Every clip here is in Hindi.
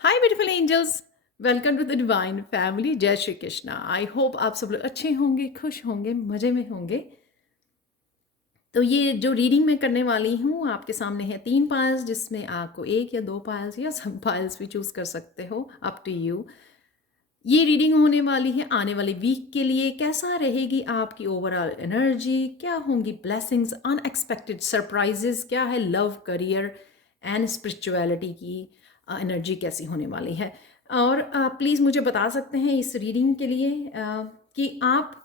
Hi beautiful angels, welcome to the divine family. जय श्री कृष्णा। आई होप आप सब लोग अच्छे होंगे, खुश होंगे, मज़े में होंगे। तो ये जो रीडिंग मैं करने वाली हूँ आपके सामने है 3 पायल्स, जिसमें आपको 1 या 2 पायल्स या सब पायल्स भी चूज़ कर सकते हो, अप टू यू। ये रीडिंग होने वाली है आने वाले वीक के लिए। कैसा रहेगी आपकी ओवरऑल एनर्जी, क्या होंगी ब्लेसिंग्स, अनएक्सपेक्टेड सरप्राइजेस, क्या है लव, करियर एंड स्पिरिचुअलिटी की एनर्जी कैसी होने वाली है। और प्लीज़ मुझे बता सकते हैं इस रीडिंग के लिए कि आप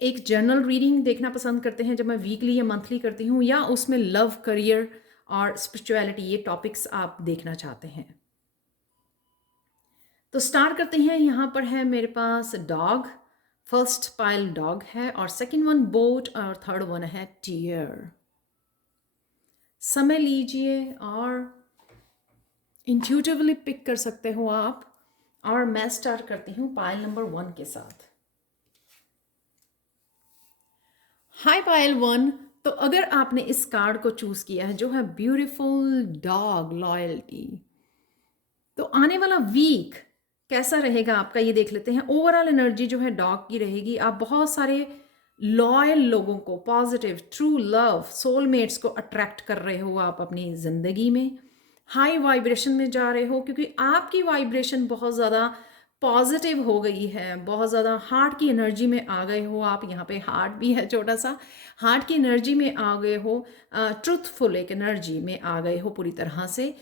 एक जर्नल रीडिंग देखना पसंद करते हैं जब मैं वीकली या मंथली करती हूँ, या उसमें लव, करियर और स्पिरिचुअलिटी ये टॉपिक्स आप देखना चाहते हैं। तो स्टार्ट करते हैं। यहाँ पर है मेरे पास डॉग, फर्स्ट पाइल डॉग है, और सेकंड वन बोट, और थर्ड वन है टीयर। समय लीजिए और इंट्यूटिवली पिक कर सकते हो आप। और मैं स्टार्ट करती हूँ पाइल नंबर 1 के साथ। हाय पाइल 1। तो अगर आपने इस कार्ड को चूज किया है जो है ब्यूटीफुल डॉग लॉयल्टी, तो आने वाला वीक कैसा रहेगा आपका ये देख लेते हैं। ओवरऑल एनर्जी जो है डॉग की रहेगी। आप बहुत सारे लॉयल लोगों को, पॉजिटिव, ट्रू लव, सोलमेट्स को अट्रैक्ट कर रहे हो आप अपनी ज़िंदगी में। हाई वाइब्रेशन में जा रहे हो क्योंकि आपकी वाइब्रेशन बहुत ज़्यादा पॉजिटिव हो गई है, बहुत ज़्यादा हार्ट की एनर्जी में आ गए हो आप। यहाँ पे हार्ट भी है छोटा सा, हार्ट की एनर्जी में आ गए हो, ट्रुथफुल एक एनर्जी में आ गए हो पूरी तरह से।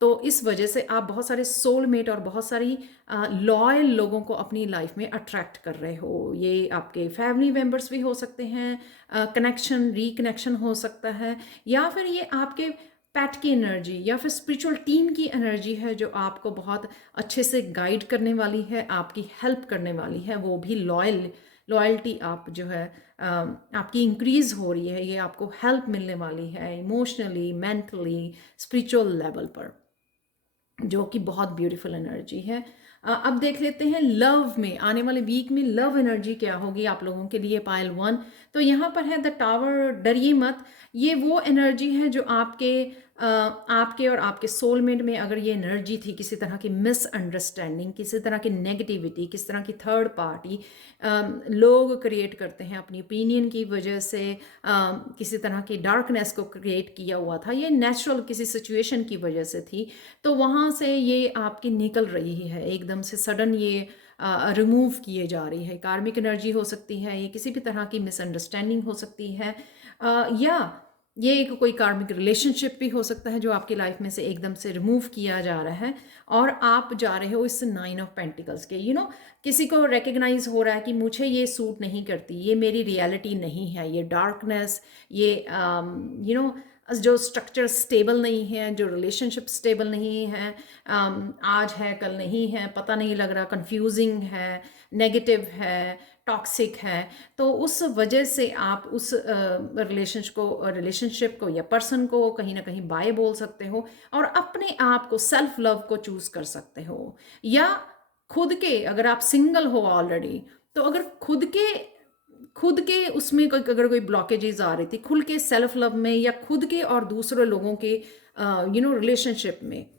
तो इस वजह से आप बहुत सारे सोलमेट और बहुत सारी लॉयल लोगों को अपनी लाइफ में अट्रैक्ट कर रहे हो। ये आपके फैमिली मेम्बर्स भी हो सकते हैं, कनेक्शन, रिकनेक्शन हो सकता है, या फिर ये आपके पैट की एनर्जी या फिर स्पिरिचुअल टीम की एनर्जी है जो आपको बहुत अच्छे से गाइड करने वाली है, आपकी हेल्प करने वाली है। वो भी लॉयल्टी आप जो है आपकी इंक्रीज हो रही है। ये आपको हेल्प मिलने वाली है इमोशनली, मेंटली, स्पिरिचुअल लेवल पर, जो कि बहुत ब्यूटीफुल एनर्जी है। अब देख लेते हैं लव में, आने वाले वीक में लव एनर्जी क्या होगी आप लोगों के लिए पाइल 1। तो यहाँ पर है द टावर, डरिए मत। ये वो एनर्जी है जो आपके और आपके सोलमेट में अगर ये एनर्जी थी, किसी तरह की मिसअंडरस्टैंडिंग, किसी तरह की नेगेटिविटी, किसी तरह की थर्ड पार्टी लोग क्रिएट करते हैं अपनी ओपिनियन की वजह से, किसी तरह की डार्कनेस को क्रिएट किया हुआ था, ये नेचुरल किसी सिचुएशन की वजह से थी। तो वहाँ से ये आपकी निकल रही है एकदम से, सडन ये रिमूव किए जा रही है। कार्मिक एनर्जी हो सकती है, ये किसी भी तरह की मिसअंडरस्टैंडिंग हो सकती है, या ये एक कोई कार्मिक रिलेशनशिप भी हो सकता है जो आपकी लाइफ में से एकदम से रिमूव किया जा रहा है। और आप जा रहे हो इस 9 ऑफ पेंटिकल्स के, किसी को रिकग्नाइज हो रहा है कि मुझे ये सूट नहीं करती, ये मेरी रियलिटी नहीं है, ये डार्कनेस, ये जो स्ट्रक्चर स्टेबल नहीं है, जो रिलेशनशिप स्टेबल नहीं है, आज है कल नहीं है, पता नहीं लग रहा, कंफ्यूजिंग है, नेगेटिव है, टॉक्सिक है। तो उस वजह से आप उस रिलेशनशिप को या पर्सन को कहीं ना कहीं बाय बोल सकते हो, और अपने आप को, सेल्फ लव को चूज कर सकते हो। या खुद के, अगर आप सिंगल हो ऑलरेडी, तो अगर खुद के उसमें अगर कोई ब्लॉकेजेस आ रही थी, खुद के सेल्फ लव में या खुद के और दूसरे लोगों के रिलेशनशिप में,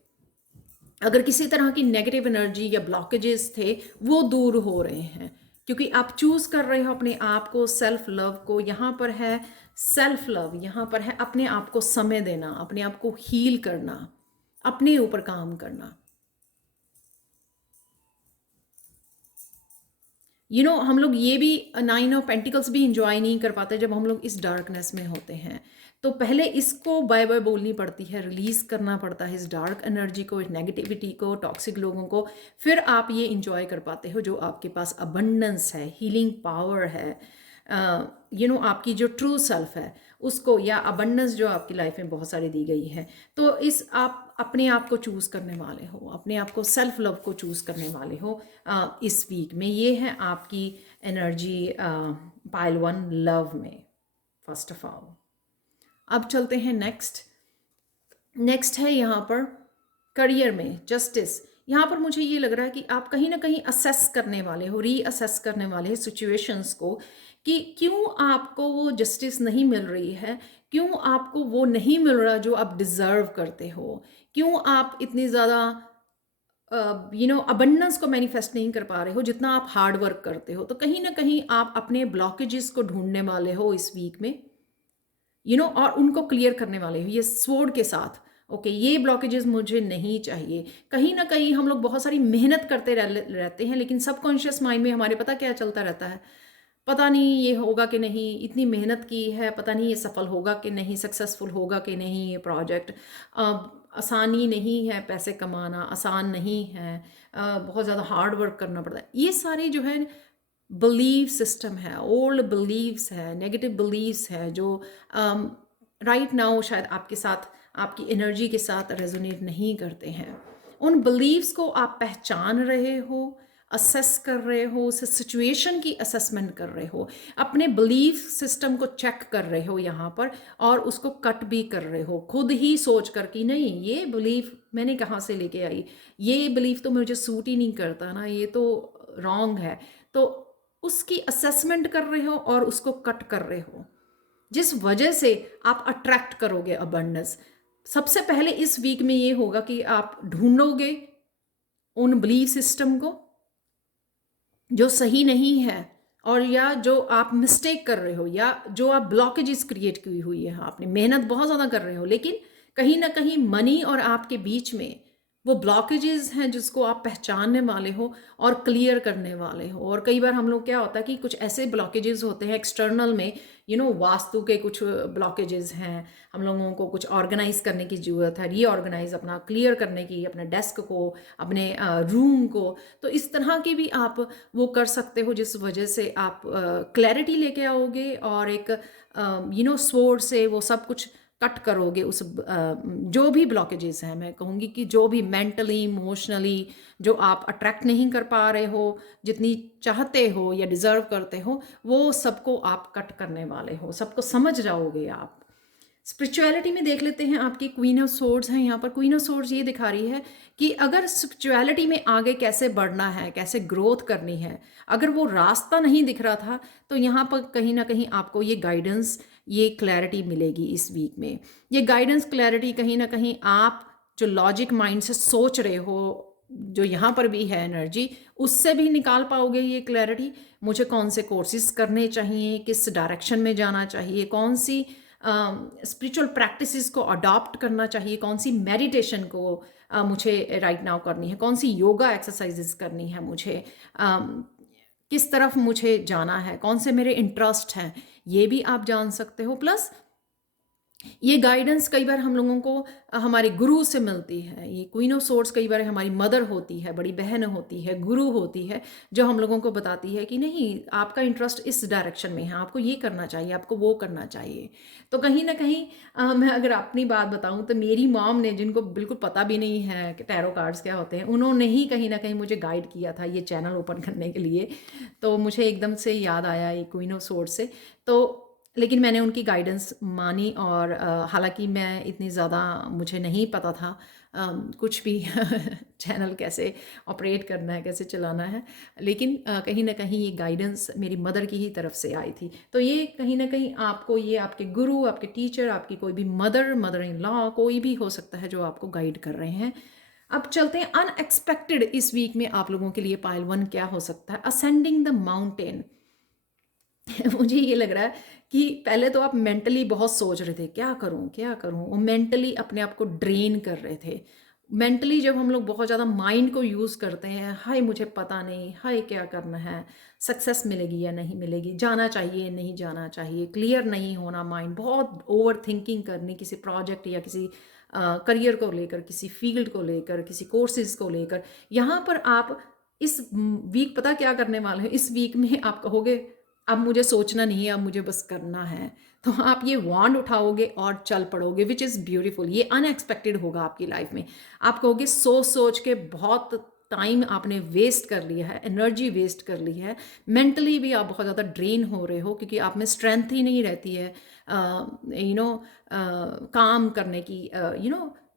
अगर किसी तरह की नेगेटिव एनर्जी या ब्लॉकेजेस थे, वो दूर हो रहे हैं क्योंकि आप चूज कर रहे हो अपने आप को, सेल्फ लव को। यहाँ पर है सेल्फ लव, यहाँ पर है अपने आप को समय देना, अपने आप को हील करना, अपने ऊपर काम करना। हम लोग ये भी 9 ऑफ पेंटिकल्स भी इंजॉय नहीं कर पाते जब हम लोग इस डार्कनेस में होते हैं। तो पहले इसको बाय बाय बोलनी पड़ती है, रिलीज करना पड़ता है इस डार्क एनर्जी को, इस नेगेटिविटी को, टॉक्सिक लोगों को। फिर आप ये इंजॉय कर पाते हो जो आपके पास अबंडेंस है, हीलिंग पावर है, आपकी जो ट्रू सेल्फ है उसको, या अबंडेंस जो आपकी लाइफ में बहुत सारी दी गई है। तो आप अपने आप को चूज करने वाले हो, अपने आप को, सेल्फ लव को चूज करने वाले हो इस वीक में। ये है आपकी एनर्जी पाइल 1 लव में, फर्स्ट ऑफ ऑल। अब चलते हैं नेक्स्ट है यहाँ पर करियर में जस्टिस। यहाँ पर मुझे ये लग रहा है कि आप कहीं ना कहीं असेस करने वाले हो, रीअसेस करने वाले हैं सिचुएशंस को, कि क्यों आपको वो जस्टिस नहीं मिल रही है, क्यों आपको वो नहीं मिल रहा जो आप डिज़र्व करते हो? क्यों आप इतनी ज़्यादा अबंडेंस को मैनिफेस्ट नहीं कर पा रहे हो जितना आप हार्ड वर्क करते हो? तो कहीं न कहीं आप अपने ब्लॉकेजेस को ढूँढने वाले हो इस वीक में, और उनको क्लियर करने वाले हो ये स्वॉर्ड के साथ। ओके, ये ब्लॉकेजेस मुझे नहीं चाहिए। कहीं ना कहीं हम लोग बहुत सारी मेहनत करते रहते हैं, लेकिन सबकॉन्शियस माइंड में हमारे पता क्या चलता रहता है, पता नहीं ये होगा कि नहीं, इतनी मेहनत की है, पता नहीं ये सफल होगा कि नहीं, सक्सेसफुल होगा कि नहीं, ये प्रोजेक्ट आसानी नहीं है, पैसे कमाना आसान नहीं है, बहुत ज़्यादा हार्ड वर्क करना पड़ता है। ये सारे जो है बिलीव सिस्टम है, ओल्ड बिलीव्स है, नेगेटिव बिलीव्स है, जो राइट नाउ शायद आपके साथ, आपकी एनर्जी के साथ रेजोनेट नहीं करते हैं। उन बिलीव्स को आप पहचान रहे हो, असेस कर रहे हो, उस सिचुएशन की असेसमेंट कर रहे हो, अपने बिलीफ सिस्टम को चेक कर रहे हो यहाँ पर, और उसको कट भी कर रहे हो खुद ही सोच कर कि नहीं, ये बिलीफ मैंने कहाँ से लेके आई, ये बिलीफ तो मुझे सूट ही नहीं करता ना, ये तो रॉन्ग है। तो उसकी असेसमेंट कर रहे हो और उसको कट कर रहे हो, जिस वजह से आप अट्रैक्ट करोगे अबंडेंस। सबसे पहले इस वीक में ये होगा कि आप ढूंढोगे उन बिलीफ सिस्टम को जो सही नहीं है, और या जो आप मिस्टेक कर रहे हो, या जो आप ब्लॉकेजेस क्रिएट की हुई है, आपने मेहनत बहुत ज़्यादा कर रहे हो, लेकिन कहीं ना कहीं मनी और आपके बीच में वो ब्लॉकेजेस हैं जिसको आप पहचानने वाले हो और क्लियर करने वाले हो। और कई बार हम लोग क्या होता है कि कुछ ऐसे ब्लॉकेजेस होते हैं एक्सटर्नल में, वास्तु के कुछ ब्लॉकेजेस हैं, हम लोगों को कुछ ऑर्गेनाइज करने की ज़रूरत है, रीऑर्गेनाइज अपना क्लियर करने की, अपने डेस्क को, अपने रूम को। तो इस तरह की भी आप वो कर सकते हो, जिस वजह से आप क्लैरिटी लेके आओगे और एक स्वॉर्ड से वो सब कुछ कट करोगे। उस जो भी ब्लॉकेजेस हैं, मैं कहूँगी कि जो भी मेंटली, इमोशनली जो आप अट्रैक्ट नहीं कर पा रहे हो जितनी चाहते हो या डिज़र्व करते हो, वो सबको आप कट करने वाले हो, सबको समझ जाओगे आप। स्पिरिचुअलिटी में देख लेते हैं, आपकी क्वीन ऑफ सोर्ड्स हैं यहाँ पर। क्वीन ऑफ सोर्ड्स ये दिखा रही है कि अगर स्पिरिचुअलिटी में आगे कैसे बढ़ना है, कैसे ग्रोथ करनी है, अगर वो रास्ता नहीं दिख रहा था, तो यहाँ पर कहीं ना कहीं आपको ये गाइडेंस, ये क्लैरिटी मिलेगी इस वीक में। ये गाइडेंस, क्लैरिटी कहीं ना कहीं आप जो लॉजिक माइंड से सोच रहे हो, जो यहाँ पर भी है एनर्जी, उससे भी निकाल पाओगे ये क्लैरिटी। मुझे कौन से कोर्सेज करने चाहिए, किस डायरेक्शन में जाना चाहिए, कौन सी स्पिरिचुअल प्रैक्टिसेस को अडॉप्ट करना चाहिए, कौन सी मेडिटेशन को मुझे राइट नाउ करनी है, कौन सी योगा एक्सरसाइजेस करनी है मुझे, किस तरफ मुझे जाना है, कौन से मेरे इंटरेस्ट हैं, ये भी आप जान सकते हो। प्लस ये गाइडेंस कई बार हम लोगों को हमारे गुरु से मिलती है। ये क्वीन ऑफ सोर्ड्स कई बार हमारी मदर होती है, बड़ी बहन होती है, गुरु होती है, जो हम लोगों को बताती है कि नहीं, आपका इंटरेस्ट इस डायरेक्शन में है, आपको ये करना चाहिए, आपको वो करना चाहिए। तो कहीं ना कहीं मैं अगर अपनी बात बताऊं, तो मेरी मॉम ने, जिनको बिल्कुल पता भी नहीं है कि टैरो कार्ड्स क्या होते हैं, उन्होंने ही कहीं ना कहीं मुझे गाइड किया था ये चैनल ओपन करने के लिए। तो मुझे एकदम से याद आया ये क्वीन ऑफ सोर्ड्स से। तो लेकिन मैंने उनकी गाइडेंस मानी, और हालांकि मैं इतनी ज़्यादा, मुझे नहीं पता था कुछ भी चैनल कैसे ऑपरेट करना है, कैसे चलाना है, लेकिन कहीं ना कहीं ये गाइडेंस मेरी मदर की ही तरफ से आई थी। तो ये कहीं ना कहीं आपको, ये आपके गुरु, आपके टीचर, आपकी कोई भी मदर इन लॉ, कोई भी हो सकता है जो आपको गाइड कर रहे हैं। अब चलते हैं अनएक्सपेक्टेड इस वीक में आप लोगों के लिए पाइल 1 क्या हो सकता है। Ascending the mountain. मुझे ये लग रहा है कि पहले तो आप मेंटली बहुत सोच रहे थे, क्या करूं क्या करूं, वो मेंटली अपने आप को ड्रेन कर रहे थे। मेंटली जब हम लोग बहुत ज़्यादा माइंड को यूज़ करते हैं, हाय मुझे पता नहीं, हाय क्या करना है, सक्सेस मिलेगी या नहीं मिलेगी, जाना चाहिए नहीं जाना चाहिए, क्लियर नहीं होना माइंड, बहुत ओवर थिंकिंग करनी किसी प्रोजेक्ट या किसी करियर को लेकर, किसी फील्ड को लेकर, किसी कोर्सेज को लेकर। यहाँ पर आप इस वीक पता क्या करने वाले हैं, इस वीक में आप कहोगे अब मुझे सोचना नहीं है, अब मुझे बस करना है। तो आप ये वॉन्ड उठाओगे और चल पड़ोगे, विच इज़ ब्यूटीफुल। ये अनएक्सपेक्टेड होगा आपकी लाइफ में। आप कहोगे सोच सोच के बहुत टाइम आपने वेस्ट कर लिया है, एनर्जी वेस्ट कर ली है, मेंटली भी आप बहुत ज़्यादा ड्रेन हो रहे हो, क्योंकि आप में स्ट्रेंथ ही नहीं रहती है काम करने की,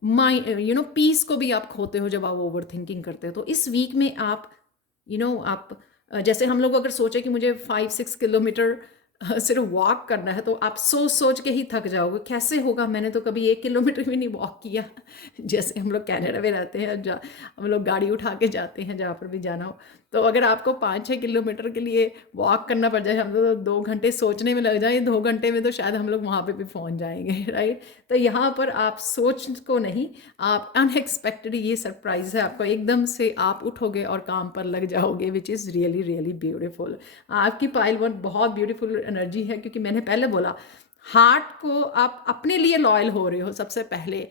माइंड पीस को भी आप खोते हो जब आप ओवर थिंकिंग करते हो। तो इस वीक में आप आप जैसे हम लोग अगर सोचे कि मुझे 5-6 किलोमीटर सिर्फ वॉक करना है तो आप सोच सोच के ही थक जाओगे, कैसे होगा? मैंने तो कभी 1 किलोमीटर भी नहीं वॉक किया। जैसे हम लोग कनाडा में रहते हैं, हम लोग गाड़ी उठा के जाते हैं जहाँ पर भी जाना हो, तो अगर आपको 5-6 किलोमीटर के लिए वॉक करना पड़ जाए, हम तो 2 घंटे सोचने में लग जाए, 2 घंटे में तो शायद हम लोग वहाँ पे भी पहुँच जाएंगे। राइट? तो यहाँ पर आप सोच को नहीं, आप अनएक्सपेक्टेड, ये सरप्राइज है आपको, एकदम से आप उठोगे और काम पर लग जाओगे, which is really really beautiful. आपकी पाइल वन बहुत ब्यूटीफुल एनर्जी है, क्योंकि मैंने पहले बोला हार्ट को आप अपने लिए लॉयल हो रहे हो सबसे पहले।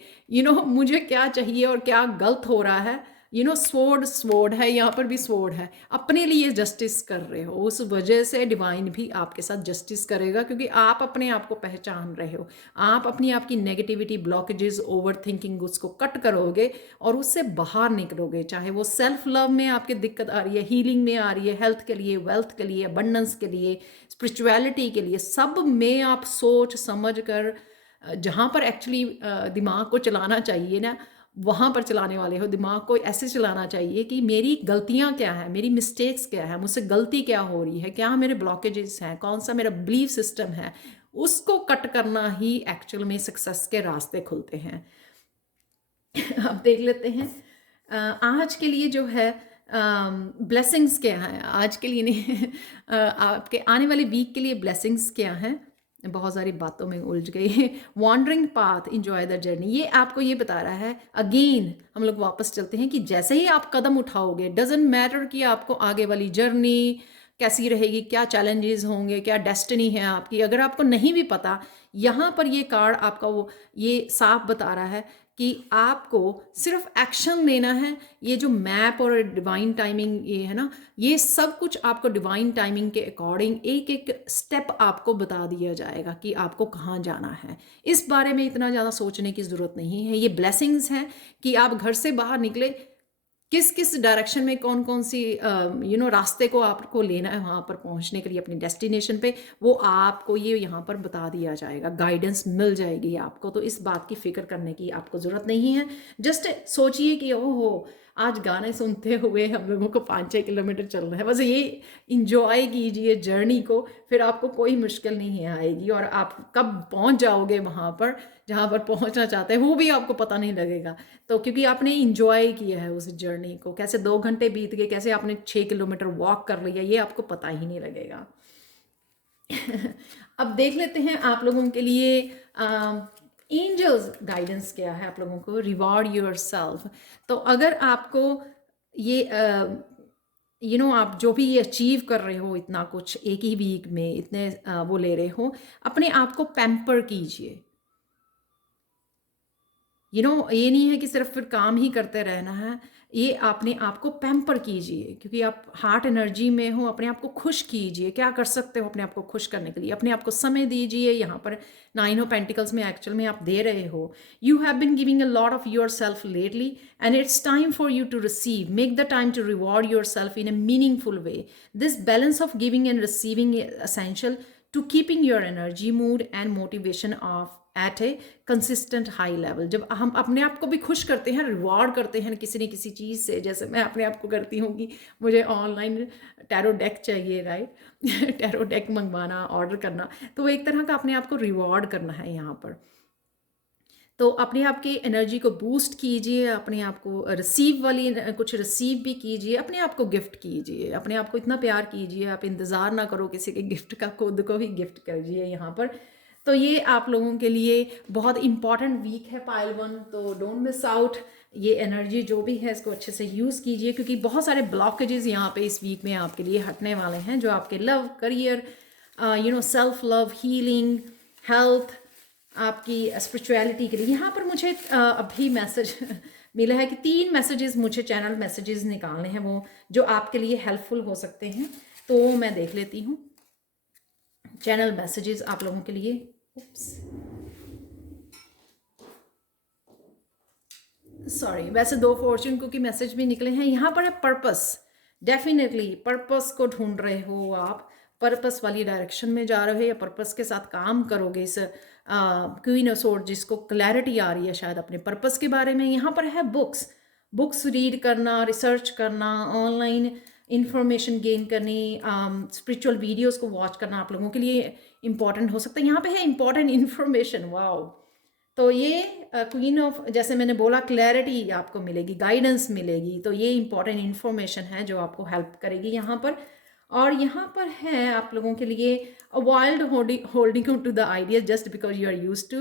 मुझे क्या चाहिए और क्या गलत हो रहा है, स्वॉर्ड है, यहाँ पर भी स्वॉर्ड है, अपने लिए जस्टिस कर रहे हो, उस वजह से डिवाइन भी आपके साथ जस्टिस करेगा, क्योंकि आप अपने आप को पहचान रहे हो। आप अपनी आपकी नेगेटिविटी, ब्लॉकेजेस, ओवर थिंकिंग, उसको कट करोगे और उससे बाहर निकलोगे। चाहे वो सेल्फ लव में आपकी दिक्कत आ रही है, हीलिंग में आ रही है, हेल्थ के लिए, वेल्थ के लिए, अबंडेंस के लिए, स्पिरिचुअलिटी के लिए, सब में आप सोच समझ कर जहाँ पर एक्चुअली दिमाग को चलाना चाहिए ना, वहाँ पर चलाने वाले हो। दिमाग को ऐसे चलाना चाहिए कि मेरी गलतियाँ क्या हैं, मेरी मिस्टेक्स क्या है, मुझसे गलती क्या हो रही है, क्या मेरे ब्लॉकेजेस हैं, कौन सा मेरा बिलीफ सिस्टम है, उसको कट करना ही एक्चुअल में सक्सेस के रास्ते खुलते हैं। अब देख लेते हैं आज के लिए जो है ब्लेसिंग्स क्या है, आज के लिए नहीं, आपके आने वाले वीक के लिए ब्लेसिंग्स क्या हैं। बहुत सारी बातों में उलझ गई। Wandering path, enjoy the journey, ये आपको ये बता रहा है। अगेन हम लोग वापस चलते हैं कि जैसे ही आप कदम उठाओगे, डजेंट मैटर कि आपको आगे वाली जर्नी कैसी रहेगी, क्या चैलेंजेस होंगे, क्या डेस्टिनी है आपकी, अगर आपको नहीं भी पता, यहाँ पर ये कार्ड आपका वो ये साफ बता रहा है कि आपको सिर्फ एक्शन लेना है। ये जो मैप और डिवाइन टाइमिंग ये है ना, ये सब कुछ आपको डिवाइन टाइमिंग के अकॉर्डिंग एक एक स्टेप आपको बता दिया जाएगा कि आपको कहाँ जाना है। इस बारे में इतना ज़्यादा सोचने की ज़रूरत नहीं है। ये ब्लेसिंग्स हैं कि आप घर से बाहर निकले, किस किस डायरेक्शन में कौन कौन सी रास्ते को आपको लेना है वहाँ पर पहुँचने के लिए अपनी डेस्टिनेशन पे, वो आपको ये यहाँ पर बता दिया जाएगा, गाइडेंस मिल जाएगी आपको। तो इस बात की फिक्र करने की आपको ज़रूरत नहीं है। जस्ट सोचिए कि ओहो, आज गाने सुनते हुए हम लोगों को 5-6 किलोमीटर चलना है, बस ये इंजॉय कीजिए जर्नी को, फिर आपको कोई मुश्किल नहीं आएगी और आप कब पहुँच जाओगे वहाँ पर जहाँ पर पहुँचना चाहते हैं वो भी आपको पता नहीं लगेगा। तो क्योंकि आपने इंजॉय किया है उस जर्नी को, कैसे 2 घंटे बीत गए, कैसे आपने 6 किलोमीटर वॉक कर लिया, ये आपको पता ही नहीं लगेगा। अब देख लेते हैं आप लोगों के लिए एंजल्स गाइडेंस क्या है आप लोगों को। Reward your self. तो अगर आपको ये आप जो भी ये अचीव कर रहे हो, इतना कुछ एक ही वीक में इतने वो ले रहे हो, अपने आप को पैम्पर कीजिए। ये नहीं है कि सिर्फ फिर काम ही करते रहना है, ये अपने आप को पैम्पर कीजिए, क्योंकि आप हार्ट एनर्जी में हो। अपने आप को खुश कीजिए, क्या कर सकते हो अपने आप को खुश करने के लिए, अपने आप को समय दीजिए। यहाँ पर 9 ऑफ पेंटिकल्स में एक्चुअल में आप दे रहे हो, you have been giving a lot of yourself lately and it's time for you to receive. Make the time to reward yourself in a meaningful way. This balance of giving and receiving essential to keeping your energy, mood and motivation of at a consistent high level. जब हम अपने आप को भी खुश करते हैं, रिवॉर्ड करते हैं किसी न किसी चीज़ से, जैसे मैं अपने आप को करती हूँ कि मुझे ऑनलाइन टैरो डेक चाहिए, राइट, टैरो डेक मंगवाना, ऑर्डर करना, तो एक तरह का अपने आप को रिवॉर्ड करना है यहाँ पर। तो अपने आप की एनर्जी को बूस्ट कीजिए, अपने आप को रिसीव वाली कुछ रिसीव भी कीजिए, अपने आप को गिफ्ट कीजिए, अपने आप को इतना प्यार कीजिए, आप इंतज़ार ना करो किसी के गिफ्ट का, खुद को ही गिफ्ट कीजिए यहाँ पर। तो ये आप लोगों के लिए बहुत इंपॉर्टेंट वीक है पाइल वन, तो डोंट मिस आउट। ये एनर्जी जो भी है इसको अच्छे से यूज़ कीजिए, क्योंकि बहुत सारे ब्लॉकेजेस यहाँ पे इस वीक में आपके लिए हटने वाले हैं, जो आपके love, career, self love, healing, health, आपकी स्पिरिचुअलिटी के लिए। यहाँ पर मुझे अभी मैसेज मिला है कि 3 मैसेजेस मुझे चैनल मैसेजेस निकालने हैं, वो जो आपके लिए हेल्पफुल हो सकते हैं, तो मैं देख लेती हूँ चैनल मैसेजेस आप लोगों के लिए। सॉरी, वैसे 2 फॉर्चून कुकी मैसेज भी निकले हैं। यहाँ पर है पर्पस। डेफिनेटली पर्पस को ढूंढ रहे हो आप, पर्पस वाली डायरेक्शन में जा रहे हो या पर्पस के साथ काम करोगे इस क्वीन ऑफ सोर्ड, जिसको क्लैरिटी आ रही है शायद अपने पर्पस के बारे में। यहाँ पर है बुक्स रीड करना, रिसर्च करना, ऑनलाइन इंफॉर्मेशन गेन करनी, स्पिरिचुअल वीडियोस को वॉच करना आप लोगों के लिए इम्पॉर्टेंट हो सकता है। यहाँ पे है इम्पॉर्टेंट इन्फॉर्मेशन, वाओ। तो ये क्वीन ऑफ, जैसे मैंने बोला, क्लैरिटी आपको मिलेगी, गाइडेंस मिलेगी, तो ये इंपॉर्टेंट इन्फॉर्मेशन है जो आपको हेल्प करेगी यहाँ पर। और यहाँ पर है आप लोगों के लिए avoid holding to the idea just because you are use to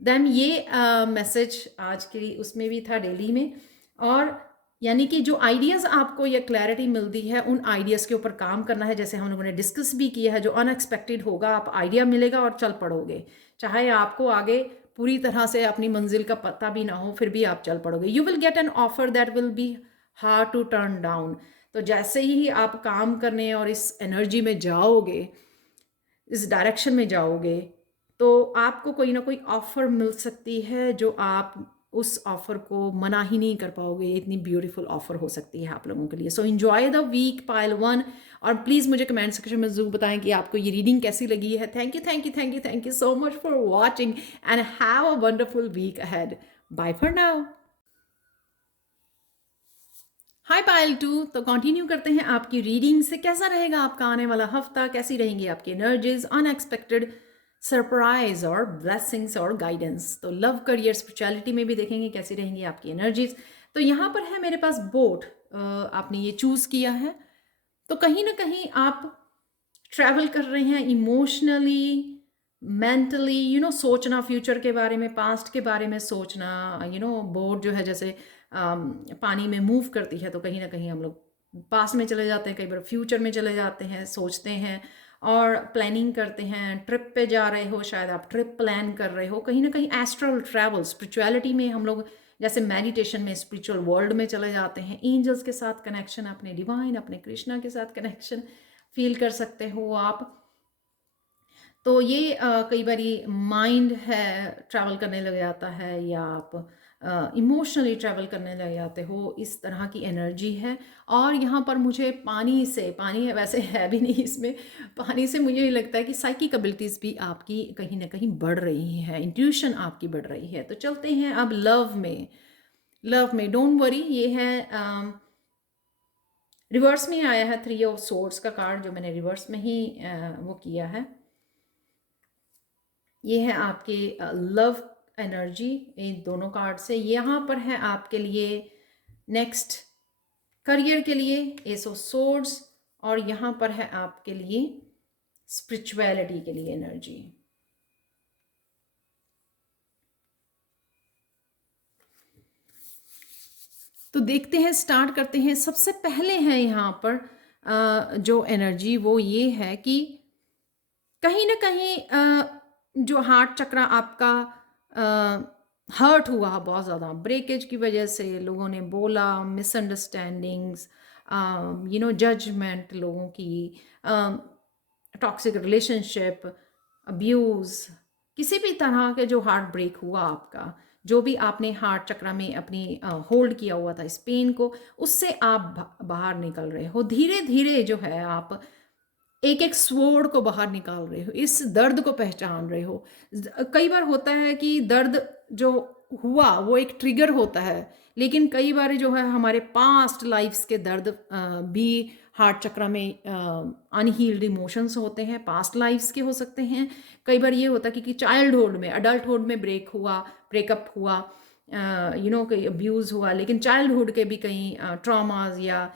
them. ये मैसेज आज के उसमें भी था, डेली में। और यानी कि जो आइडियाज़ आपको ये क्लैरिटी मिलती है, उन आइडियाज़ के ऊपर काम करना है, जैसे हम लोगों ने डिस्कस भी किया है। जो अनएक्सपेक्टेड होगा, आप आइडिया मिलेगा और चल पड़ोगे, चाहे आपको आगे पूरी तरह से अपनी मंजिल का पता भी ना हो, फिर भी आप चल पड़ोगे। You will get an offer that will be hard to turn down. तो जैसे ही आप काम करने और इस एनर्जी में जाओगे, इस डायरेक्शन में जाओगे, तो आपको कोई ना कोई ऑफर मिल सकती है जो आप उस ऑफर को मना ही नहीं कर पाओगे। इतनी ब्यूटीफुल ऑफर हो सकती है आप लोगों के लिए। सो एंजॉय द वीक पाइल वन। और प्लीज़ मुझे कमेंट सेक्शन में ज़रूर बताएं कि आपको ये रीडिंग कैसी लगी है। Thank you thank you thank you thank you so much for watching and have a wonderful week ahead. Bye for now. Hi Payal too. तो कंटिन्यू करते हैं आपकी रीडिंग से। कैसा रहेगा आपका आने वाला हफ्ता, कैसी रहेंगी आपकी एनर्जीज, अनएक्सपेक्टेड सरप्राइज और ब्लेसिंग्स और गाइडेंस। तो लव, करियर, स्पिरिचुअलिटी में भी देखेंगे कैसी रहेंगी आपकी एनर्जीज। तो यहाँ पर है मेरे पास बोट, आपने ये चूज किया है। तो कहीं ना कहीं आप ट्रैवल कर रहे हैं इमोशनली, मेंटली, सोचना फ्यूचर के बारे में, पास्ट के बारे में सोचना। बोट जो है जैसे पानी में मूव करती है, तो कहीं ना कहीं हम लोग पास्ट में चले जाते हैं, कई बार फ्यूचर में चले जाते हैं, सोचते हैं और प्लानिंग करते हैं। ट्रिप पे जा रहे हो, शायद आप ट्रिप प्लान कर रहे हो, कहीं ना कहीं एस्ट्रल ट्रैवल, स्पिरिचुअलिटी में हम लोग जैसे मेडिटेशन में स्पिरिचुअल वर्ल्ड में चले जाते हैं। एंजल्स के साथ कनेक्शन, अपने डिवाइन, अपने कृष्णा के साथ कनेक्शन फील कर सकते हो आप। तो ये कई बारी माइंड है ट्रैवल करने लग जाता है, या आप इमोशनली ट्रैवल करने लग जाते हो, इस तरह की एनर्जी है। और यहाँ पर मुझे पानी से, पानी है वैसे है भी नहीं इसमें, पानी से मुझे लगता है कि साइकिक एबिलिटीज़ भी आपकी कहीं ना कहीं बढ़ रही है, इंट्यूशन आपकी बढ़ रही है। तो चलते हैं अब लव में। लव में डोंट वरी, ये है रिवर्स में आया है, 3 ऑफ सोर्ड्स का कार्ड, जो मैंने रिवर्स में ही वो किया है। ये है आपके लव एनर्जी इन दोनों कार्ड से। यहाँ पर है आपके लिए नेक्स्ट करियर के लिए एस ऑफ सोर्ड्स, और यहाँ पर है आपके लिए स्पिरिचुअलिटी के लिए एनर्जी। तो देखते हैं, स्टार्ट करते हैं। सबसे पहले है यहाँ पर जो एनर्जी वो ये है कि कहीं ना कहीं जो हार्ट चक्रा आपका हर्ट हुआ बहुत ज़्यादा, ब्रेकेज की वजह से, लोगों ने बोला, मिसअंडरस्टैंडिंग्स, जजमेंट लोगों की, टॉक्सिक रिलेशनशिप, अब्यूज़, किसी भी तरह के जो हार्ट ब्रेक हुआ आपका, जो भी आपने हार्ट चक्र में अपनी होल्ड किया हुआ था इस पेन को, उससे आप बाहर निकल रहे हो धीरे धीरे। जो है आप एक एक स्वॉर्ड को बाहर निकाल रहे हो, इस दर्द को पहचान रहे हो। कई बार होता है कि दर्द जो हुआ वो एक ट्रिगर होता है, लेकिन कई बार जो है हमारे पास्ट लाइफ्स के दर्द भी हार्ट चक्र में अनहील्ड इमोशंस होते हैं, पास्ट लाइफ्स के हो सकते हैं। कई बार ये होता है कि चाइल्डहुड में, अडल्टहुड में ब्रेकअप हुआ, कई अब्यूज़ हुआ, लेकिन चाइल्डहुड के भी कई ट्रॉमाज या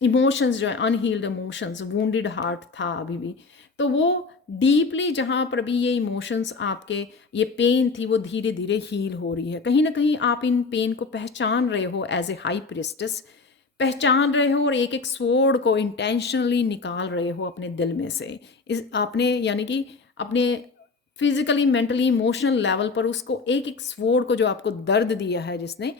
इमोशंस जो है, अनहील्ड इमोशंस, वूंडेड हार्ट था अभी भी, तो वो डीपली जहाँ पर भी ये इमोशंस आपके, ये पेन थी, वो धीरे धीरे हील हो रही है। कहीं ना कहीं आप इन पेन को पहचान रहे हो, एज ए हाई प्रिस्टेस पहचान रहे हो, और एक एक स्वॉर्ड को इंटेंशनली निकाल रहे हो अपने दिल में से। इस आपने यानी कि अपने फिजिकली, मेंटली, इमोशनल लेवल पर उसको एक एक स्वॉर्ड को, जो आपको दर्द दिया है जिसने,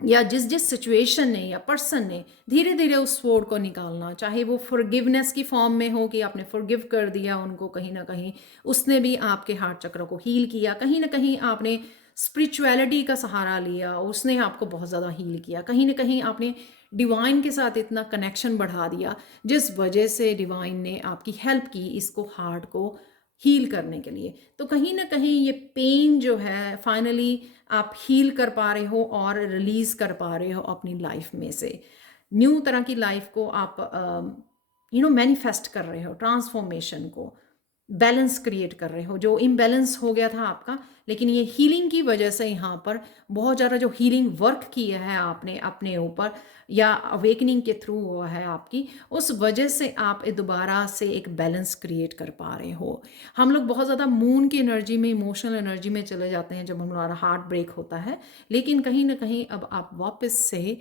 या जिस जिस सिचुएशन ने या पर्सन ने, धीरे धीरे उस स्वॉर्ड को निकालना। चाहे वो फॉरगिवनेस की फॉर्म में हो कि आपने फॉरगिव कर दिया उनको, कहीं ना कहीं उसने भी आपके हार्ट चक्र को हील किया। कहीं ना कहीं आपने स्पिरिचुअलिटी का सहारा लिया, उसने आपको बहुत ज़्यादा हील किया। कहीं ना कहीं आपने डिवाइन के साथ इतना कनेक्शन बढ़ा दिया, जिस वजह से डिवाइन ने आपकी हेल्प की इसको, हार्ट को हील करने के लिए। तो कहीं ना कहीं ये पेन जो है फाइनली आप हील कर पा रहे हो और रिलीज कर पा रहे हो अपनी लाइफ में से। न्यू तरह की लाइफ को आप मैनिफेस्ट कर रहे हो, ट्रांसफॉर्मेशन को, बैलेंस क्रिएट कर रहे हो, जो इम्बैलेंस हो गया था आपका। लेकिन ये हीलिंग की वजह से यहाँ पर बहुत ज़्यादा जो हीलिंग वर्क किया है आपने अपने ऊपर, या अवेकनिंग के थ्रू हुआ है आपकी, उस वजह से आप दोबारा से एक बैलेंस क्रिएट कर पा रहे हो। हम लोग बहुत ज़्यादा मून की एनर्जी में, इमोशनल एनर्जी में चले जाते हैं जब हमारा हार्ट ब्रेक होता है, लेकिन कहीं ना कहीं अब आप वापस से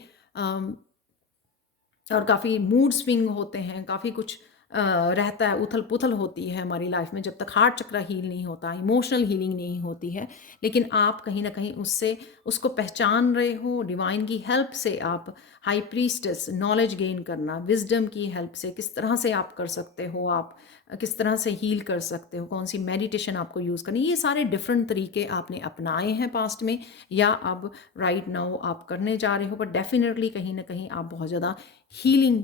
और काफ़ी मूड स्विंग होते हैं, काफ़ी कुछ रहता है, उथल पुथल होती है हमारी लाइफ में जब तक हार्ट चक्र हील नहीं होता, इमोशनल हीलिंग नहीं होती है। लेकिन आप कहीं ना कहीं उससे उसको पहचान रहे हो। डिवाइन की हेल्प से आप हाई प्रीस्टेस नॉलेज गेन करना, विजडम की हेल्प से किस तरह से आप कर सकते हो, आप किस तरह से हील कर सकते हो, कौन सी मेडिटेशन आपको यूज़ करनी, ये सारे डिफरेंट तरीके आपने अपनाए हैं पास्ट में, या अब राइट नाउ आप करने जा रहे हो। बट डेफिनेटली कहीं ना कहीं आप बहुत ज़्यादा हीलिंग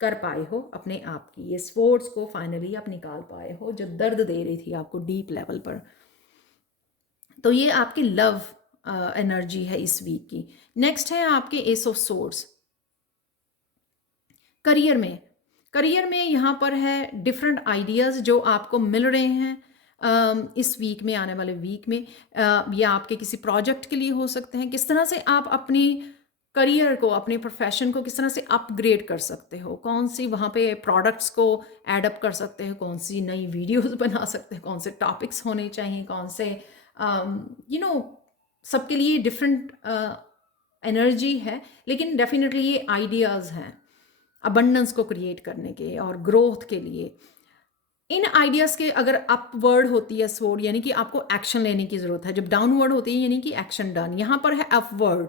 कर पाए हो अपने आप की। ये स्पोर्ट्स को फाइनली आप निकाल पाए हो जो दर्द दे रही थी आपको डीप लेवल पर। तो ये आपकी लव एनर्जी है इस वीक की। नेक्स्ट है आपके एस ऑफ सोर्ड्स। करियर में, करियर में यहाँ पर है डिफरेंट आइडियाज़ जो आपको मिल रहे हैं इस वीक में, आने वाले वीक में, या आपके किसी प्रोजेक्ट के लिए हो सकते हैं। किस तरह से आप अपनी करियर को, अपने प्रोफेशन को किस तरह से अपग्रेड कर सकते हो, कौन सी वहाँ पे प्रोडक्ट्स को एडअप कर सकते हो, कौन सी नई वीडियोस बना सकते हैं, कौन से टॉपिक्स होने चाहिए, कौन से यू नो सबके लिए डिफरेंट एनर्जी है, लेकिन डेफिनेटली ये आइडियाज़ हैं अबंडेंस को क्रिएट करने के और ग्रोथ के लिए। इन आइडियाज़ के अगर अपवर्ड होती है स्वॉर्ड, यानी कि आपको एक्शन लेने की ज़रूरत है। जब डाउनवर्ड होती है यानी कि एक्शन डन, यहाँ पर है अपवर्ड।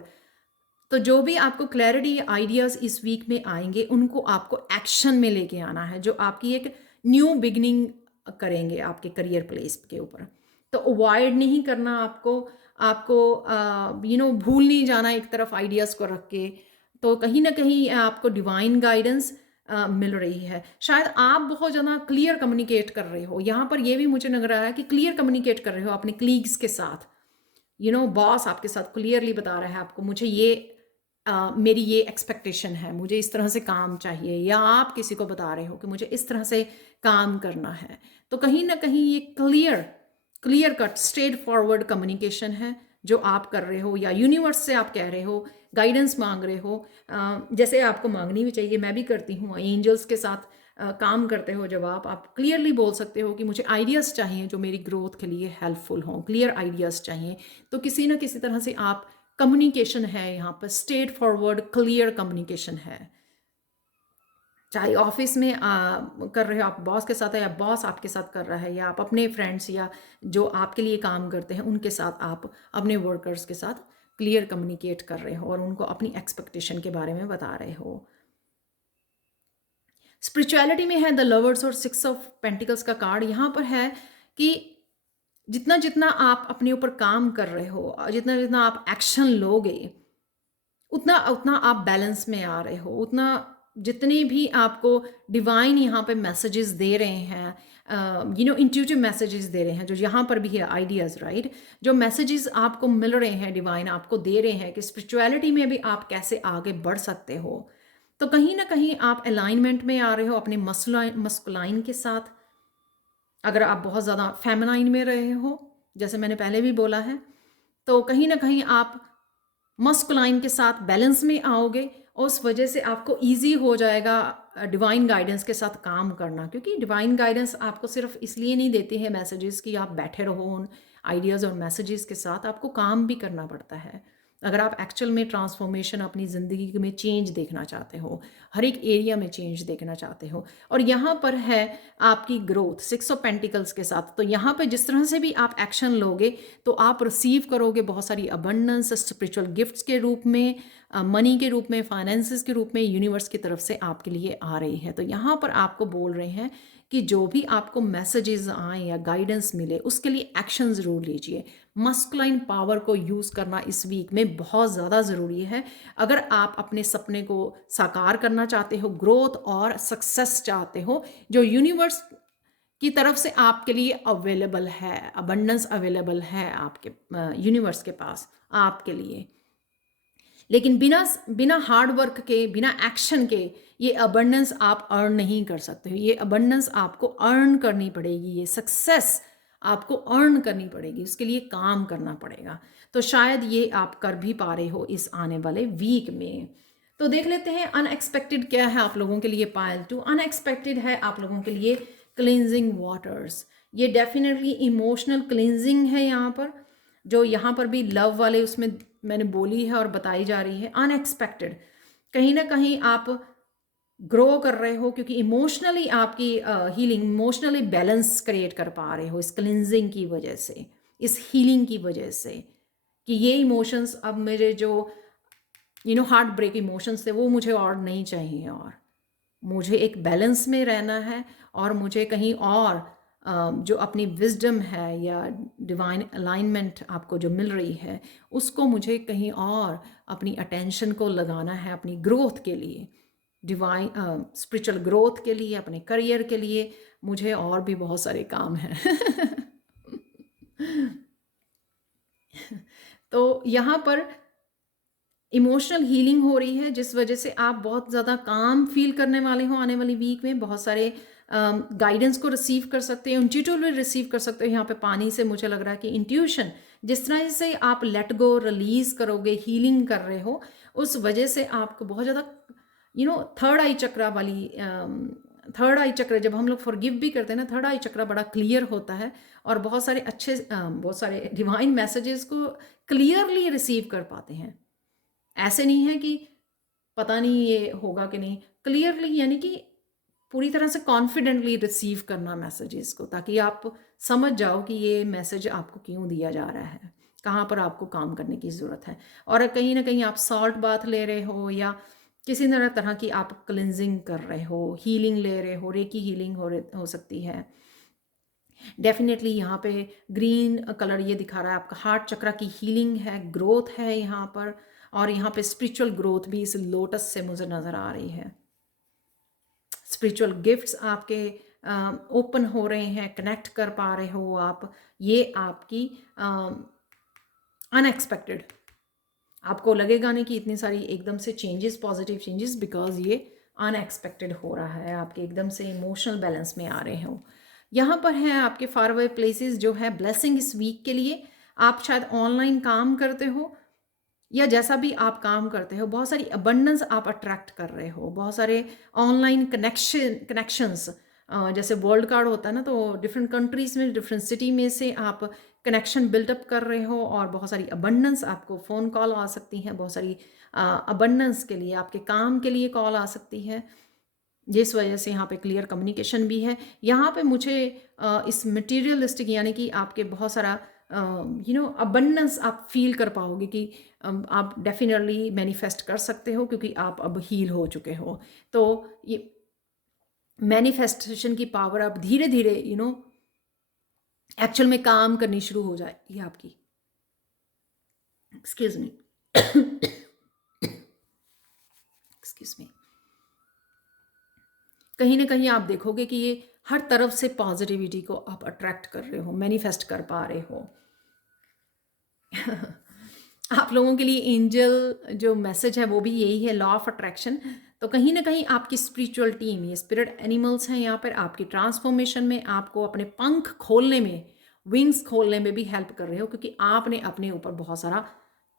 तो जो भी आपको क्लैरिटी आइडियाज़ इस वीक में आएंगे उनको आपको एक्शन में लेके आना है, जो आपकी एक न्यू बिगनिंग करेंगे आपके करियर प्लेस के ऊपर। तो अवॉइड नहीं करना आपको, आपको भूल नहीं जाना एक तरफ आइडियाज़ को रख के। तो कहीं ना कहीं आपको डिवाइन गाइडेंस मिल रही है। शायद आप बहुत ज़्यादा क्लियर कम्युनिकेट कर रहे हो, यहाँ पर ये भी मुझे लग रहा है कि क्लियर कम्युनिकेट कर रहे हो अपने क्लीग्स के साथ। बॉस आपके साथ क्लियरली बता रहा है आपको, मुझे ये मेरी ये एक्सपेक्टेशन है, मुझे इस तरह से काम चाहिए, या आप किसी को बता रहे हो कि मुझे इस तरह से काम करना है। तो कहीं ना कहीं ये clear cut straight forward communication है जो आप कर रहे हो, या यूनिवर्स से आप कह रहे हो, गाइडेंस मांग रहे हो। जैसे आपको मांगनी भी चाहिए, मैं भी करती हूँ एंजल्स के साथ काम करते हो। जब आप क्लियरली बोल सकते हो कि मुझे आइडियाज़ चाहिए जो मेरी ग्रोथ के लिए हेल्पफुल हों, क्लियर आइडियाज़ चाहिए, तो किसी ना किसी तरह से आप कम्युनिकेशन है यहाँ पर, स्ट्रेट फॉरवर्ड क्लियर कम्युनिकेशन है। चाहे ऑफिस में कर रहे हो आप बॉस के साथ है, या बॉस आपके साथ कर रहा है, या आप अपने फ्रेंड्स या जो आपके लिए काम करते हैं उनके साथ, आप अपने वर्कर्स के साथ क्लियर कम्युनिकेट कर रहे हो और उनको अपनी एक्सपेक्टेशन के बारे में बता रहे हो। स्पिरिचुअलिटी में है द लवर्स और 6 ऑफ पेंटिकल्स का कार्ड। यहाँ पर है कि जितना जितना आप अपने ऊपर काम कर रहे हो, जितना जितना आप एक्शन लोगे, उतना उतना आप बैलेंस में आ रहे हो, उतना जितने भी आपको डिवाइन यहाँ पे मैसेजेस दे रहे हैं, इंट्यूटिव मैसेजेस दे रहे हैं, जो यहाँ पर भी है आइडियाज़, राइट। जो मैसेजेस आपको मिल रहे हैं, डिवाइन आपको दे रहे हैं कि स्पिरिचुअलिटी में भी आप कैसे आगे बढ़ सकते हो। तो कहीं ना कहीं आप अलाइनमेंट में आ रहे हो अपने मस्कुलाइन के साथ। अगर आप बहुत ज़्यादा फेमिनाइन में रहे हो, जैसे मैंने पहले भी बोला है, तो कहीं ना कहीं आप मस्कुलाइन के साथ बैलेंस में आओगे, और उस वजह से आपको इजी हो जाएगा डिवाइन गाइडेंस के साथ काम करना। क्योंकि डिवाइन गाइडेंस आपको सिर्फ इसलिए नहीं देती है मैसेजेस कि आप बैठे रहो उन आइडियाज़ और मैसेजेस के साथ, आपको काम भी करना पड़ता है। अगर आप एक्चुअल में ट्रांसफॉर्मेशन अपनी ज़िंदगी में चेंज देखना चाहते हो, हर एक एरिया में चेंज देखना चाहते हो, और यहाँ पर है आपकी ग्रोथ 6 ऑफ पेंटिकल्स के साथ। तो यहाँ पे जिस तरह से भी आप एक्शन लोगे तो आप रिसीव करोगे बहुत सारी अबंडेंस स्पिरिचुअल गिफ्ट्स के रूप में, मनी के रूप में, फाइनेंसेस के रूप में, यूनिवर्स की तरफ से आपके लिए आ रही है। तो यहाँ पर आपको बोल रहे हैं कि जो भी आपको मैसेजेस आए या गाइडेंस मिले उसके लिए एक्शन ज़रूर लीजिए। मस्कुलाइन पावर को यूज़ करना इस वीक में बहुत ज़्यादा ज़रूरी है। अगर आप अपने सपने को साकार करना चाहते हो, ग्रोथ और सक्सेस चाहते हो, जो यूनिवर्स की तरफ से आपके लिए अवेलेबल है, अबंडेंस अवेलेबल है आपके यूनिवर्स के पास आपके लिए। लेकिन बिना बिना हार्ड वर्क के, बिना एक्शन के ये अबंडेंस आप अर्न नहीं कर सकते हो। ये अबंडेंस आपको अर्न करनी पड़ेगी, ये सक्सेस आपको अर्न करनी पड़ेगी, उसके लिए काम करना पड़ेगा। तो शायद ये आप कर भी पा रहे हो इस आने वाले वीक में। तो देख लेते हैं अनएक्सपेक्टेड क्या है आप लोगों के लिए। पायल 2 अनएक्सपेक्टेड है आप लोगों के लिए क्लिनजिंग वाटर्स। ये डेफिनेटली इमोशनल क्लिनजिंग है यहाँ पर, जो यहाँ पर भी लव वाले उसमें मैंने बोली है और बताई जा रही है। अनएक्सपेक्टेड कहीं ना कहीं आप ग्रो कर रहे हो, क्योंकि इमोशनली आपकी हीलिंग, इमोशनली बैलेंस क्रिएट कर पा रहे हो इस क्लिनजिंग की वजह से, इस हीलिंग की वजह से, कि ये इमोशंस अब मेरे जो हार्ट ब्रेक इमोशंस थे वो मुझे और नहीं चाहिए, और मुझे एक बैलेंस में रहना है, और मुझे कहीं और जो अपनी विजडम है या डिवाइन अलाइनमेंट आपको जो मिल रही है उसको मुझे कहीं और अपनी अटेंशन को लगाना है अपनी ग्रोथ के लिए, डिवाइन स्पिरिचुअल ग्रोथ के लिए, अपने करियर के लिए। मुझे और भी बहुत सारे काम हैं तो यहाँ पर इमोशनल हीलिंग हो रही है, जिस वजह से आप बहुत ज़्यादा काम फील करने वाले हो आने वाली वीक में। बहुत सारे गाइडेंस को रिसीव कर सकते हो, इंट्यूटिवली रिसीव कर सकते हो। यहाँ पे पानी से मुझे लग रहा है कि इंट्यूशन, जिस तरह से आप लेट गो रिलीज करोगे, हीलिंग कर रहे हो, उस वजह से आपको बहुत ज़्यादा थर्ड आई चक्रा वाली, थर्ड आई चक्र जब हम लोग फॉरगिव भी करते हैं ना, थर्ड आई चक्र बड़ा क्लियर होता है, और बहुत सारे अच्छे बहुत सारे डिवाइन मैसेजेस को क्लियरली रिसीव कर पाते हैं। ऐसे नहीं है कि पता नहीं ये होगा कि नहीं, क्लियरली, यानी कि पूरी तरह से कॉन्फिडेंटली रिसीव करना मैसेजेस को, ताकि आप समझ जाओ कि ये मैसेज आपको क्यों दिया जा रहा है, कहाँ पर आपको काम करने की ज़रूरत है। और कहीं ना कहीं आप सॉल्ट बाथ ले रहे हो या किसी तरह की आप क्लिनजिंग कर रहे हो, हीलिंग ले रहे हो, रेकी हीलिंग हो सकती है। डेफिनेटली यहाँ पे ग्रीन कलर ये दिखा रहा है आपका हार्ट चक्र की हीलिंग है, ग्रोथ है यहाँ पर, और यहाँ पे स्पिरिचुअल ग्रोथ भी इस लोटस से मुझे नज़र आ रही है। स्पिरिचुअल गिफ्ट्स आपके ओपन हो रहे हैं, कनेक्ट कर पा रहे हो आप। ये आपकी अनएक्सपेक्टेड, आपको लगेगा नहीं कि इतनी सारी एकदम से चेंजेस, पॉजिटिव चेंजेस, बिकॉज ये अनएक्सपेक्टेड हो रहा है, आपके एकदम से इमोशनल बैलेंस में आ रहे हो। यहाँ पर है आपके फार अवे प्लेसेस जो है ब्लेसिंग इस वीक के लिए। आप शायद ऑनलाइन काम करते हो, या जैसा भी आप काम करते हो, बहुत सारी अबंडेंस आप अट्रैक्ट कर रहे हो, बहुत सारे ऑनलाइन कनेक्शंस, जैसे वर्ल्ड कार्ड होता है ना, तो डिफरेंट कंट्रीज़ में, डिफरेंट सिटी में से आप कनेक्शन बिल्टअप कर रहे हो, और बहुत सारी अबंडेंस, आपको फ़ोन कॉल आ सकती हैं, बहुत सारी अबंडेंस के लिए, आपके काम के लिए कॉल आ सकती है, जिस वजह से यहाँ पे क्लियर कम्युनिकेशन भी है। यहाँ पे मुझे इस मटेरियलिस्टिक, यानी कि आपके बहुत सारा अबंडेंस आप फील कर पाओगे, कि आप डेफिनेटली मैनिफेस्ट कर सकते हो, क्योंकि आप अब हील हो चुके हो। तो ये मैनिफेस्टेशन की पावर अब धीरे धीरे एक्चुअल में काम करनी शुरू हो जाएगी आपकी। Excuse me excuse me. कहीं ना कहीं आप देखोगे कि ये हर तरफ से पॉजिटिविटी को आप अट्रैक्ट कर रहे हो, मैनिफेस्ट कर पा रहे हो आप लोगों के लिए एंजल जो मैसेज है वो भी यही है, लॉ ऑफ अट्रैक्शन। तो कहीं ना कहीं आपकी स्पिरिचुअल टीम, ये स्पिरिट एनिमल्स हैं यहाँ पर, आपकी ट्रांसफॉर्मेशन में, आपको अपने पंख खोलने में, विंग्स खोलने में भी हेल्प कर रहे हो, क्योंकि आपने अपने ऊपर बहुत सारा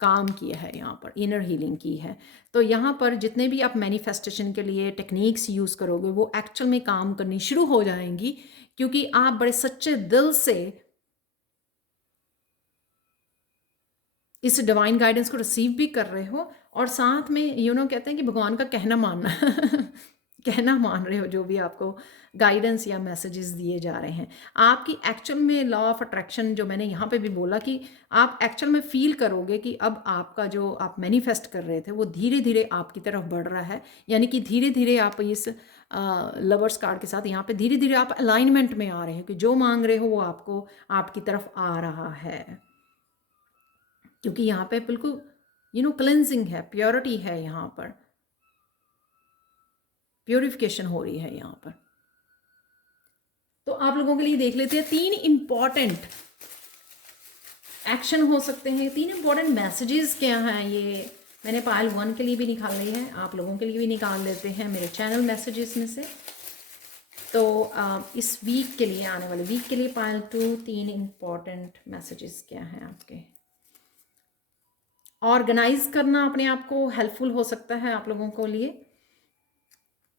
काम किया है, यहाँ पर इनर हीलिंग की है। तो यहाँ पर जितने भी आप मैनिफेस्टेशन के लिए टेक्निक्स यूज़ करोगे वो एक्चुअल में काम करनी शुरू हो जाएंगी, क्योंकि आप बड़े सच्चे दिल से इस डिवाइन गाइडेंस को रिसीव भी कर रहे हो, और साथ में कहते हैं कि भगवान का कहना मानना कहना मान रहे हो, जो भी आपको गाइडेंस या मैसेजेस दिए जा रहे हैं। आपकी एक्चुअल में लॉ ऑफ अट्रैक्शन, जो मैंने यहाँ पे भी बोला, कि आप एक्चुअल में फील करोगे कि अब आपका जो आप मैनिफेस्ट कर रहे थे वो धीरे धीरे आपकी तरफ बढ़ रहा है, यानी कि धीरे धीरे आप इस लवर्स कार्ड के साथ यहाँ पे धीरे धीरे आप अलाइनमेंट में आ रहे हो, कि जो मांग रहे हो वो आपको आपकी तरफ आ रहा है, क्योंकि यहाँ पे बिल्कुल क्लेंजिंग है, प्योरिटी है, यहाँ पर प्योरिफिकेशन हो रही है यहाँ पर। तो आप लोगों के लिए देख लेते हैं 3 इंपॉर्टेंट एक्शन हो सकते हैं, 3 इंपॉर्टेंट मैसेजेस क्या हैं ये मैंने पायल 1 के लिए भी निकाल ली है, आप लोगों के लिए भी निकाल लेते हैं मेरे चैनल मैसेजेस में से। तो इस वीक के लिए, आने वाले वीक के लिए पायल 2, 3 इम्पॉर्टेंट मैसेजेस क्या हैं आपके। ऑर्गेनाइज करना अपने आप को हेल्पफुल हो सकता है आप लोगों को लिए,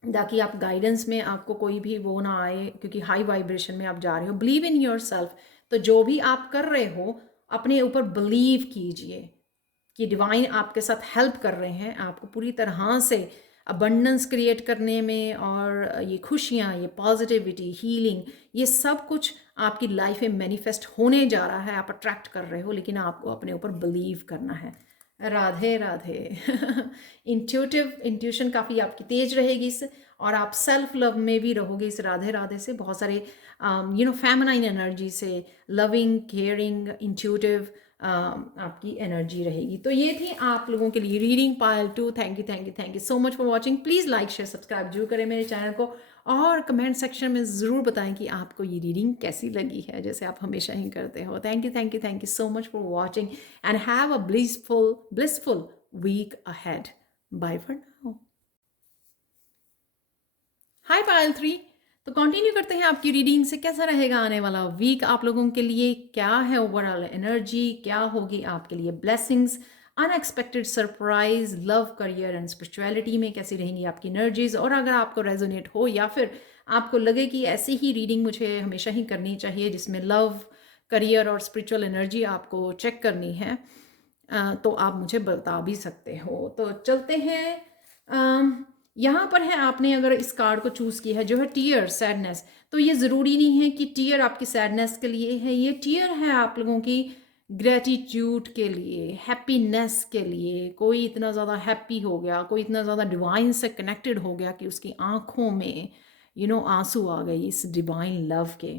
ताकि आप गाइडेंस में आपको कोई भी वो ना आए, क्योंकि हाई वाइब्रेशन में आप जा रहे हो। बिलीव इन योर सेल्फ, तो जो भी आप कर रहे हो अपने ऊपर बिलीव कीजिए कि डिवाइन आपके साथ हेल्प कर रहे हैं आपको पूरी तरह से अबंडेंस क्रिएट करने में, और ये खुशियाँ, ये पॉजिटिविटी, हीलिंग, ये सब कुछ आपकी लाइफ में मैनिफेस्ट होने जा रहा है। आप अट्रैक्ट कर रहे हो, लेकिन आपको अपने ऊपर बिलीव करना है। राधे राधे। इंट्यूशन काफ़ी आपकी तेज रहेगी इससे, और आप सेल्फ लव में भी रहोगे इस राधे राधे से। बहुत सारे फेमिनाइन एनर्जी से, लविंग, केयरिंग, इंट्यूटिव आपकी एनर्जी रहेगी। तो ये थी आप लोगों के लिए reading Payal 2। Thank you so much for watching. Please like share subscribe जरूर करें मेरे चैनल को, और कमेंट सेक्शन में ज़रूर बताएं कि आपको ये रीडिंग कैसी लगी है, जैसे आप हमेशा ही करते हो। Thank you so much for watching, and have a blissful week ahead. Bye for now. हाय पायल 3। तो कंटिन्यू करते हैं आपकी रीडिंग से। कैसा रहेगा आने वाला वीक आप लोगों के लिए, क्या है ओवरऑल एनर्जी, क्या होगी आपके लिए blessings, unexpected surprise, love, career and spirituality में कैसी रहेंगी आपकी एनर्जीज। और अगर आपको रेजोनेट हो या फिर आपको लगे कि ऐसी ही रीडिंग मुझे हमेशा ही करनी चाहिए जिसमें लव, करियर और स्पिरिचुअल एनर्जी आपको चेक करनी है, तो आप मुझे बता भी सकते हो। तो चलते हैं। यहाँ पर है, आपने अगर इस कार्ड को चूज़ किया है जो है टीयर, सैडनेस, तो ये ज़रूरी नहीं है कि टीयर आपकी सैडनेस के लिए है। ये टीयर है आप लोगों की ग्रेटिट्यूड के लिए, हैप्पीनेस के लिए। कोई इतना ज़्यादा हैप्पी हो गया, कोई इतना ज़्यादा डिवाइन से कनेक्टेड हो गया कि उसकी आंखों में आंसू आ गई इस डिवाइन लव के।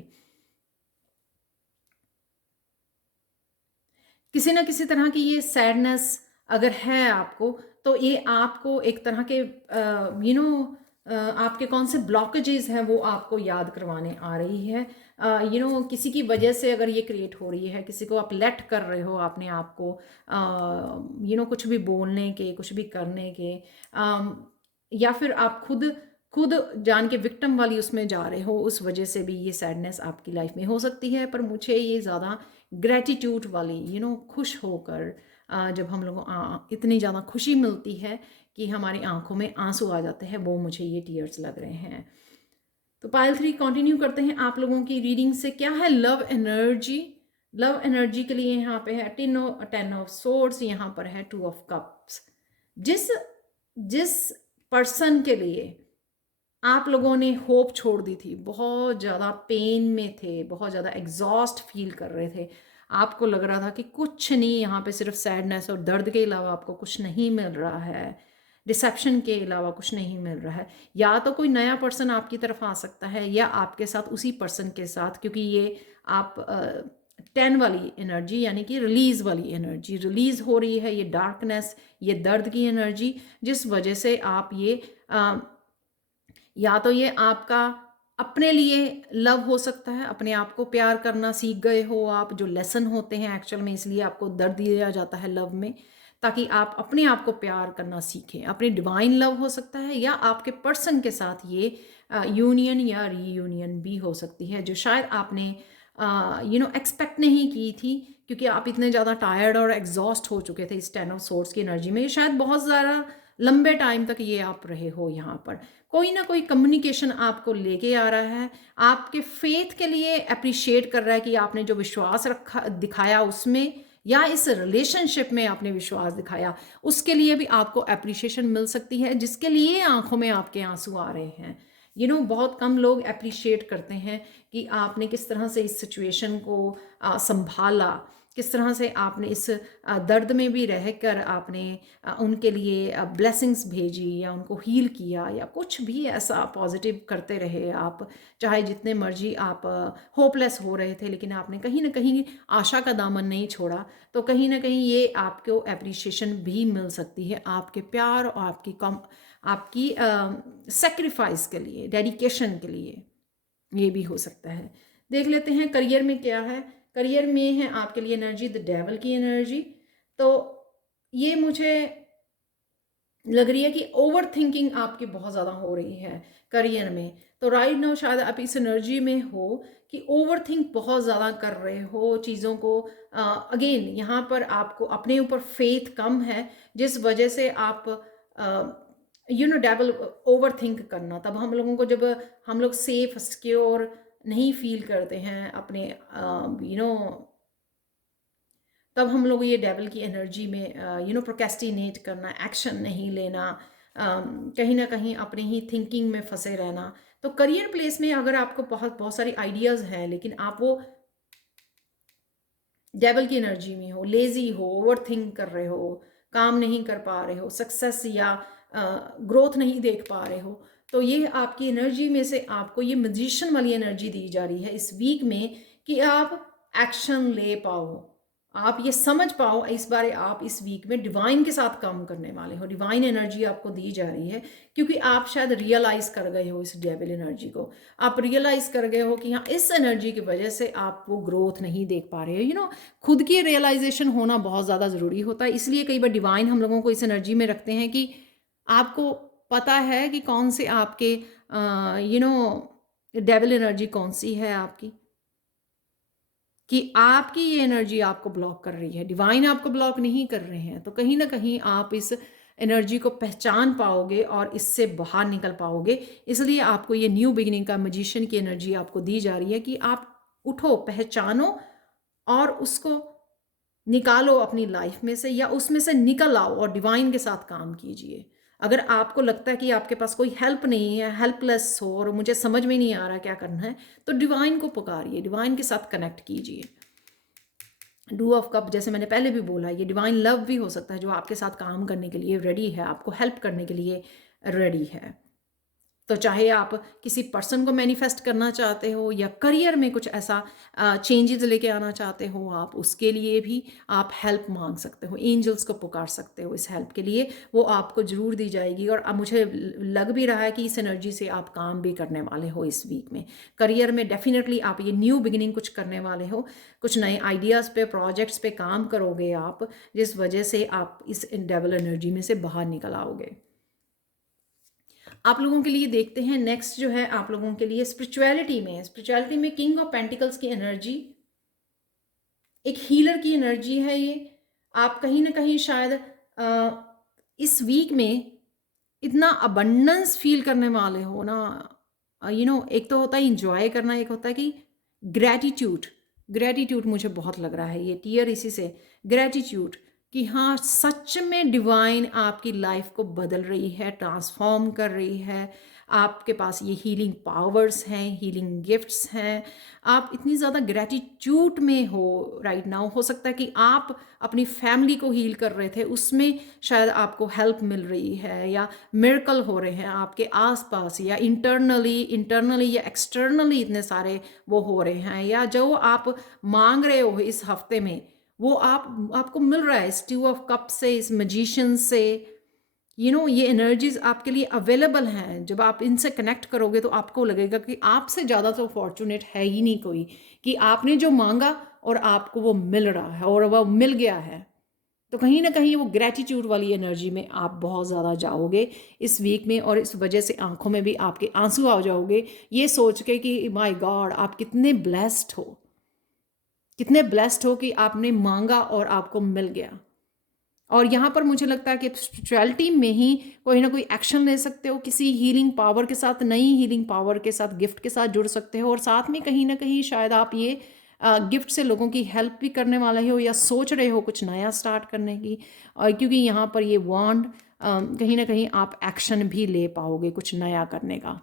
किसी ना किसी तरह की ये सैडनेस अगर है आपको, तो ये आपको एक तरह के आपके कौन से ब्लॉकेजेस हैं वो आपको याद करवाने आ रही है। किसी की वजह से अगर ये क्रिएट हो रही है, किसी को आप लेट कर रहे हो अपने आप को, कुछ भी बोलने के, कुछ भी करने के, या फिर आप खुद खुद जान के विक्टिम वाली उसमें जा रहे हो, उस वजह से भी ये सैडनेस आपकी लाइफ में हो सकती है। पर मुझे ये ज़्यादा ग्रेटिट्यूड वाली, खुश होकर, जब हम लोगों इतनी ज़्यादा खुशी मिलती है कि हमारी आंखों में आंसू आ जाते हैं, वो मुझे ये टीयर्स लग रहे हैं। तो पायल 3 कंटिन्यू करते हैं आप लोगों की रीडिंग से। क्या है लव एनर्जी? लव एनर्जी के लिए यहाँ पे है टेन ऑफ सोर्ड्स, यहाँ पर है 2 ऑफ कप्स। जिस जिस पर्सन के लिए आप लोगों ने होप छोड़ दी थी, बहुत ज़्यादा पेन में थे, बहुत ज़्यादा एग्जॉस्ट फील कर रहे थे, आपको लग रहा था कि कुछ नहीं, यहाँ पे सिर्फ सैडनेस और दर्द के अलावा आपको कुछ नहीं मिल रहा है, डिसेप्शन के अलावा कुछ नहीं मिल रहा है। या तो कोई नया पर्सन आपकी तरफ आ सकता है, या आपके साथ उसी पर्सन के साथ, क्योंकि ये आप 10 वाली एनर्जी, यानी कि रिलीज़ वाली एनर्जी रिलीज़ हो रही है। ये डार्कनेस, ये दर्द की एनर्जी, जिस वजह से आप ये या तो ये आपका अपने लिए लव हो सकता है, अपने आप को प्यार करना सीख गए हो आप, जो लेसन होते हैं एक्चुअल में, इसलिए आपको दर्द दिया जाता है लव में, ताकि आप अपने आप को प्यार करना सीखें। अपनी डिवाइन लव हो सकता है, या आपके पर्सन के साथ ये यूनियन या रीयूनियन भी हो सकती है, जो शायद आपने एक्सपेक्ट नहीं की थी, क्योंकि आप इतने ज़्यादा टायर्ड और एग्जॉस्ट हो चुके थे इस 10 ऑफ सोर्ड्स की एनर्जी में। शायद बहुत ज़्यादा लंबे टाइम तक ये आप रहे हो यहाँ पर। कोई ना कोई कम्युनिकेशन आपको लेके आ रहा है, आपके फेथ के लिए अप्रिशिएट कर रहा है कि आपने जो विश्वास दिखाया उसमें, या इस रिलेशनशिप में आपने विश्वास दिखाया, उसके लिए भी आपको अप्रिशिएशन मिल सकती है, जिसके लिए आंखों में आपके आंसू आ रहे हैं। बहुत कम लोग अप्रिशिएट करते हैं कि आपने किस तरह से इस सिचुएशन को संभाला, किस तरह से आपने इस दर्द में भी रहकर आपने उनके लिए ब्लेसिंग्स भेजी, या उनको हील किया, या कुछ भी ऐसा पॉजिटिव करते रहे आप। चाहे जितने मर्जी आप होपलेस हो रहे थे, लेकिन आपने कहीं ना कहीं आशा का दामन नहीं छोड़ा, तो कहीं ना कहीं ये आपको एप्रिशिएशन भी मिल सकती है, आपके प्यार और आपकी सेक्रीफाइस के लिए, डेडिकेशन के लिए, ये भी हो सकता है। देख लेते हैं करियर में क्या है। करियर में है आपके लिए एनर्जी द डेवल की एनर्जी। तो ये मुझे लग रही है कि ओवर थिंकिंग आपकी बहुत ज़्यादा हो रही है करियर में। तो राइट नाउ शायद आप इस एनर्जी में हो कि ओवर थिंक बहुत ज़्यादा कर रहे हो चीज़ों को। अगेन यहाँ पर आपको अपने ऊपर फेथ कम है, जिस वजह से आप डेवल ओवर थिंक करना। तब हम लोगों को जब हम लोग सेफ सिक्योर नहीं फील करते हैं अपने तब हम लोग ये डेविल की एनर्जी में प्रोकेस्टिनेट करना, एक्शन नहीं लेना, कहीं ना कहीं अपने ही थिंकिंग में फंसे रहना। तो करियर प्लेस में अगर आपको बहुत बहुत सारी आइडियाज़ हैं लेकिन आप वो डेविल की एनर्जी में हो, लेजी हो, ओवर थिंक कर रहे हो, काम नहीं कर पा रहे हो, सक्सेस या ग्रोथ नहीं देख पा रहे हो, तो ये आपकी एनर्जी में से आपको ये मैजिशियन वाली एनर्जी दी जा रही है इस वीक में कि आप एक्शन ले पाओ, आप ये समझ पाओ इस बार आप इस वीक में डिवाइन के साथ काम करने वाले हो। डिवाइन एनर्जी आपको दी जा रही है क्योंकि आप शायद रियलाइज कर गए हो इस डेविल एनर्जी को। आप रियलाइज कर गए हो कि हाँ, इस एनर्जी की वजह से आप वो ग्रोथ नहीं देख पा रहे हो। खुद की रियलाइजेशन होना बहुत ज़्यादा ज़रूरी होता है। इसलिए कई बार डिवाइन हम लोगों को इस एनर्जी में रखते हैं कि आपको पता है कि कौन से आपके डेविल एनर्जी कौन सी है आपकी, कि आपकी ये एनर्जी आपको ब्लॉक कर रही है, डिवाइन आपको ब्लॉक नहीं कर रहे हैं। तो कहीं ना कहीं आप इस एनर्जी को पहचान पाओगे और इससे बाहर निकल पाओगे। इसलिए आपको ये न्यू बिगिनिंग का मैजिशियन की एनर्जी आपको दी जा रही है कि आप उठो, पहचानो और उसको निकालो अपनी लाइफ में से, या उसमें से निकल आओ और डिवाइन के साथ काम कीजिए। अगर आपको लगता है कि आपके पास कोई हेल्प नहीं है, हेल्पलेस हो और मुझे समझ में नहीं आ रहा क्या करना है, तो डिवाइन को पुकारिए, डिवाइन के साथ कनेक्ट कीजिए। डू ऑफ कप जैसे मैंने पहले भी बोला, ये डिवाइन लव भी हो सकता है जो आपके साथ काम करने के लिए रेडी है, आपको हेल्प करने के लिए रेडी है। तो चाहे आप किसी पर्सन को मैनिफेस्ट करना चाहते हो या करियर में कुछ ऐसा चेंजेस लेके आना चाहते हो, आप उसके लिए भी आप हेल्प मांग सकते हो, एंजल्स को पुकार सकते हो इस हेल्प के लिए। वो आपको ज़रूर दी जाएगी। और अब मुझे लग भी रहा है कि इस एनर्जी से आप काम भी करने वाले हो इस वीक में। करियर में डेफिनेटली आप ये न्यू बिगिनिंग कुछ करने वाले हो, कुछ नए आइडियाज़ पे, प्रोजेक्ट्स पे काम करोगे आप, जिस वजह से आप इस डेविल एनर्जी में से बाहर निकल आओगे। आप लोगों के लिए देखते हैं नेक्स्ट जो है आप लोगों के लिए स्पिरिचुअलिटी में किंग ऑफ पेंटिकल्स की एनर्जी, एक हीलर की एनर्जी है ये। आप कहीं ना कहीं शायद इस वीक में इतना अबंडेंस फील करने वाले हो ना। एक तो होता है इंजॉय करना, एक होता है कि ग्रैटिट्यूड। ग्रैटिट्यूड मुझे बहुत लग रहा है, ये टीयर इसी से, ग्रैटिट्यूड कि हाँ, सच में डिवाइन आपकी लाइफ को बदल रही है, ट्रांसफॉर्म कर रही है। आपके पास ये हीलिंग पावर्स हैं, हीलिंग गिफ्ट्स हैं। आप इतनी ज़्यादा ग्रैटिट्यूड में हो राइट नाउ। हो सकता है कि आप अपनी फैमिली को हील कर रहे थे, उसमें शायद आपको हेल्प मिल रही है, या मिरेकल हो रहे हैं आपके आसपास, या इंटरनली या एक्सटर्नली इतने सारे वो हो रहे हैं, या जो आप मांग रहे हो इस हफ्ते में वो आपको मिल रहा है। इस टू ऑफ कप से, इस मैजिशियन से, ये एनर्जीज आपके लिए अवेलेबल हैं। जब आप इनसे कनेक्ट करोगे तो आपको लगेगा कि आपसे ज़्यादा तो फॉर्चुनेट है ही नहीं कोई, कि आपने जो मांगा और आपको वो मिल रहा है और वो मिल गया है। तो कहीं ना कहीं वो ग्रैटिट्यूड वाली एनर्जी में आप बहुत ज़्यादा जाओगे इस वीक में, और इस वजह से आंखों में भी आपके आंसू आ जाओगे, ये सोच के कि माय गॉड, आप कितने ब्लेस्ड हो, कितने ब्लेस्ड हो कि आपने मांगा और आपको मिल गया। और यहाँ पर मुझे लगता है कि स्पिरिचुअलिटी में ही कोई ना कोई एक्शन ले सकते हो, किसी हीलिंग पावर के साथ, नई हीलिंग पावर के साथ, गिफ्ट के साथ जुड़ सकते हो। और साथ में कहीं ना कहीं शायद आप ये गिफ्ट से लोगों की हेल्प भी करने वाले हो, या सोच रहे हो कुछ नया स्टार्ट करने की। और क्योंकि यहाँ पर ये वॉन्ड, कहीं ना कहीं आप एक्शन भी ले पाओगे कुछ नया करने का।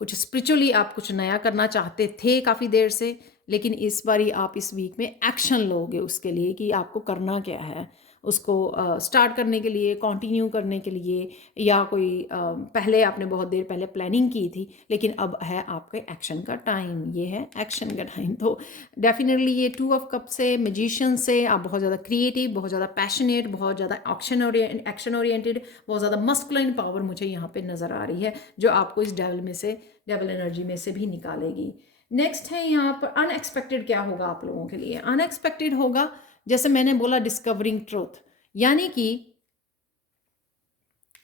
कुछ स्पिरिचुअली आप कुछ नया करना चाहते थे काफ़ी देर से, लेकिन इस बारी आप इस वीक में एक्शन लोगे उसके लिए कि आपको करना क्या है, उसको स्टार्ट करने के लिए, कंटिन्यू करने के लिए, या कोई पहले आपने बहुत देर पहले प्लानिंग की थी लेकिन अब है आपके एक्शन का टाइम। ये है एक्शन का टाइम। तो डेफिनेटली ये टू ऑफ कप से, मैजिशियन से आप बहुत ज़्यादा क्रिएटिव, बहुत ज़्यादा पैशनेट, बहुत ज़्यादा एक्शन ओरिएंटेड, बहुत ज़्यादा मस्कुलाइन पावर मुझे यहाँ पे नज़र आ रही है, जो आपको इस डेविल एनर्जी में से भी निकालेगी। नेक्स्ट है यहाँ पर अनएक्सपेक्टेड। क्या होगा आप लोगों के लिए? अनएक्सपेक्टेड होगा, जैसे मैंने बोला, डिस्कवरिंग ट्रूथ, यानी कि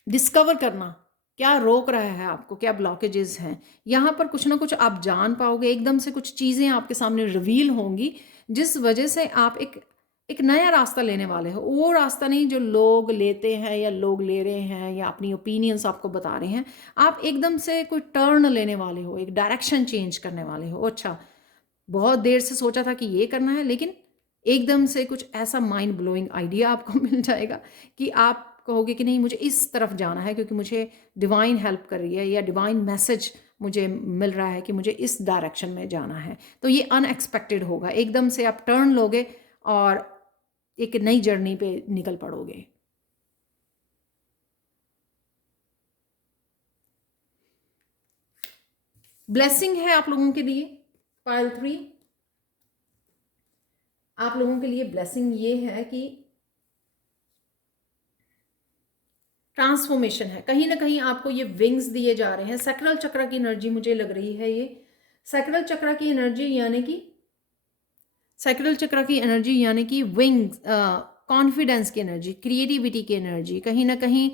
डिस्कवर करना क्या रोक रहा है आपको, क्या ब्लॉकेजेस हैं। यहाँ पर कुछ ना कुछ आप जान पाओगे, एकदम से कुछ चीज़ें आपके सामने रिवील होंगी, जिस वजह से आप एक एक नया रास्ता लेने वाले हो। वो रास्ता नहीं जो लोग लेते हैं या लोग ले रहे हैं या अपनी ओपिनियंस आपको बता रहे हैं। आप एकदम से कोई टर्न लेने वाले हो, एक डायरेक्शन चेंज करने वाले हो। अच्छा, बहुत देर से सोचा था कि ये करना है, लेकिन एकदम से कुछ ऐसा माइंड ब्लोइंग आइडिया आपको मिल जाएगा कि आप कहोगे कि नहीं, मुझे इस तरफ जाना है क्योंकि मुझे डिवाइन हेल्प कर रही है या डिवाइन मैसेज मुझे मिल रहा है कि मुझे इस डायरेक्शन में जाना है। तो ये अनएक्सपेक्टेड होगा, एकदम से आप टर्न लोगे और एक नई जर्नी पे निकल पड़ोगे। ब्लेसिंग है आप लोगों के लिए पाइल 3, आप लोगों के लिए ब्लेसिंग ये है कि ट्रांसफॉर्मेशन है। कहीं ना कहीं आपको ये विंग्स दिए जा रहे हैं। सैक्रल चक्र की एनर्जी मुझे लग रही है, ये सैक्रल चक्र की एनर्जी यानी कि सैक्रल चक्र की एनर्जी यानी कि विंग्स, कॉन्फिडेंस की एनर्जी, क्रिएटिविटी की एनर्जी, कहीं ना कहीं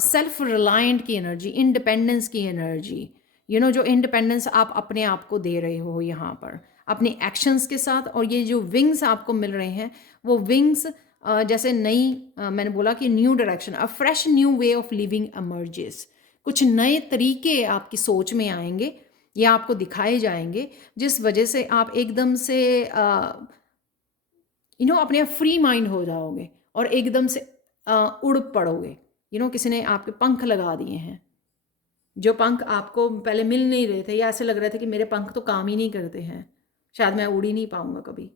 सेल्फ रिलायंट की एनर्जी, इंडिपेंडेंस की एनर्जी। जो इंडिपेंडेंस आप अपने आप को दे रहे हो यहाँ पर अपने एक्शंस के साथ। और ये जो विंग्स आपको मिल रहे हैं, वो विंग्स जैसे नई, मैंने बोला कि new direction, a fresh new way of living emerges. कुछ नए तरीके आपकी सोच में आएंगे या आपको दिखाए जाएंगे, जिस वजह से आप एकदम से अपने आप फ्री माइंड हो जाओगे और एकदम से उड़ पड़ोगे। किसी ने आपके पंख लगा दिए हैं, जो पंख आपको पहले मिल नहीं रहे थे या ऐसे लग रहे थे कि मेरे पंख तो काम ही नहीं करते हैं, शायद मैं उड़ ही नहीं पाऊंगा कभी।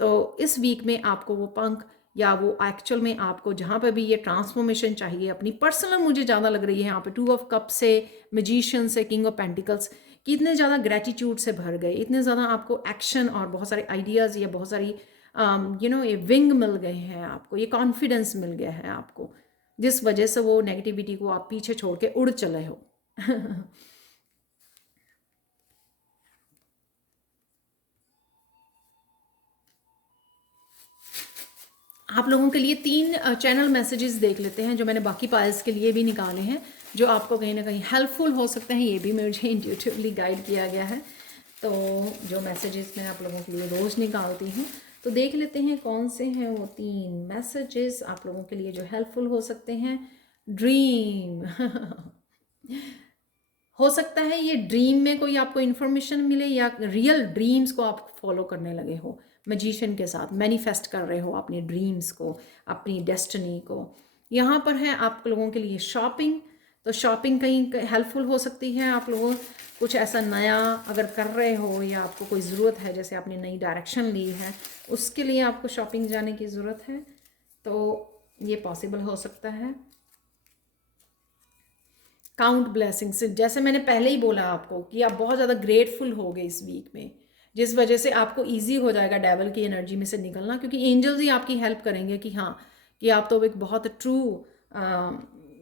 तो इस वीक में आपको वो पंख या वो एक्चुअल में आपको जहाँ पे भी ये ट्रांसफॉर्मेशन चाहिए अपनी पर्सनल, मुझे ज़्यादा लग रही है यहाँ पे 2 ऑफ कप से, मैजिशियन से, किंग ऑफ पेंटिकल्स, कि इतने ज़्यादा ग्रेटिट्यूड से भर गए, इतने ज़्यादा आपको एक्शन और बहुत सारे आइडियाज़ या बहुत सारी ये विंग मिल गए हैं आपको, ये कॉन्फिडेंस मिल गया है आपको, जिस वजह से वो नेगेटिविटी को आप पीछे छोड़ के उड़ चले हो। आप लोगों के लिए 3 चैनल मैसेजेस देख लेते हैं जो मैंने बाकी पायल्स के लिए भी निकाले हैं, जो आपको कहीं ना कहीं हेल्पफुल हो सकते हैं। ये भी मुझे इंट्यूटिवली गाइड किया गया है। तो जो मैसेजेस मैं आप लोगों के लिए रोज़ निकालती हूँ, तो देख लेते हैं कौन से हैं वो 3 मैसेजेस आप लोगों के लिए जो हेल्पफुल हो सकते हैं। ड्रीम हो सकता है ये ड्रीम में कोई आपको इन्फॉर्मेशन मिले या रियल ड्रीम्स को आप फॉलो करने लगे हो, मैजिशियन के साथ मैनिफेस्ट कर रहे हो अपने ड्रीम्स को, अपनी डेस्टिनी को। यहाँ पर है आप लोगों के लिए शॉपिंग। तो शॉपिंग कहीं हेल्पफुल हो सकती है। आप लोगों कुछ ऐसा नया अगर कर रहे हो या आपको कोई ज़रूरत है, जैसे आपने नई डायरेक्शन ली है, उसके लिए आपको शॉपिंग जाने की ज़रूरत है, तो ये पॉसिबल हो सकता है। काउंट ब्लेसिंग्स, जैसे मैंने पहले ही बोला आपको कि आप बहुत ज़्यादा ग्रेटफुल हो गए इस वीक में, जिस वजह से आपको इजी हो जाएगा डेवल की एनर्जी में से निकलना, क्योंकि एंजल्स ही आपकी हेल्प करेंगे कि हाँ, कि आप तो एक बहुत ट्रू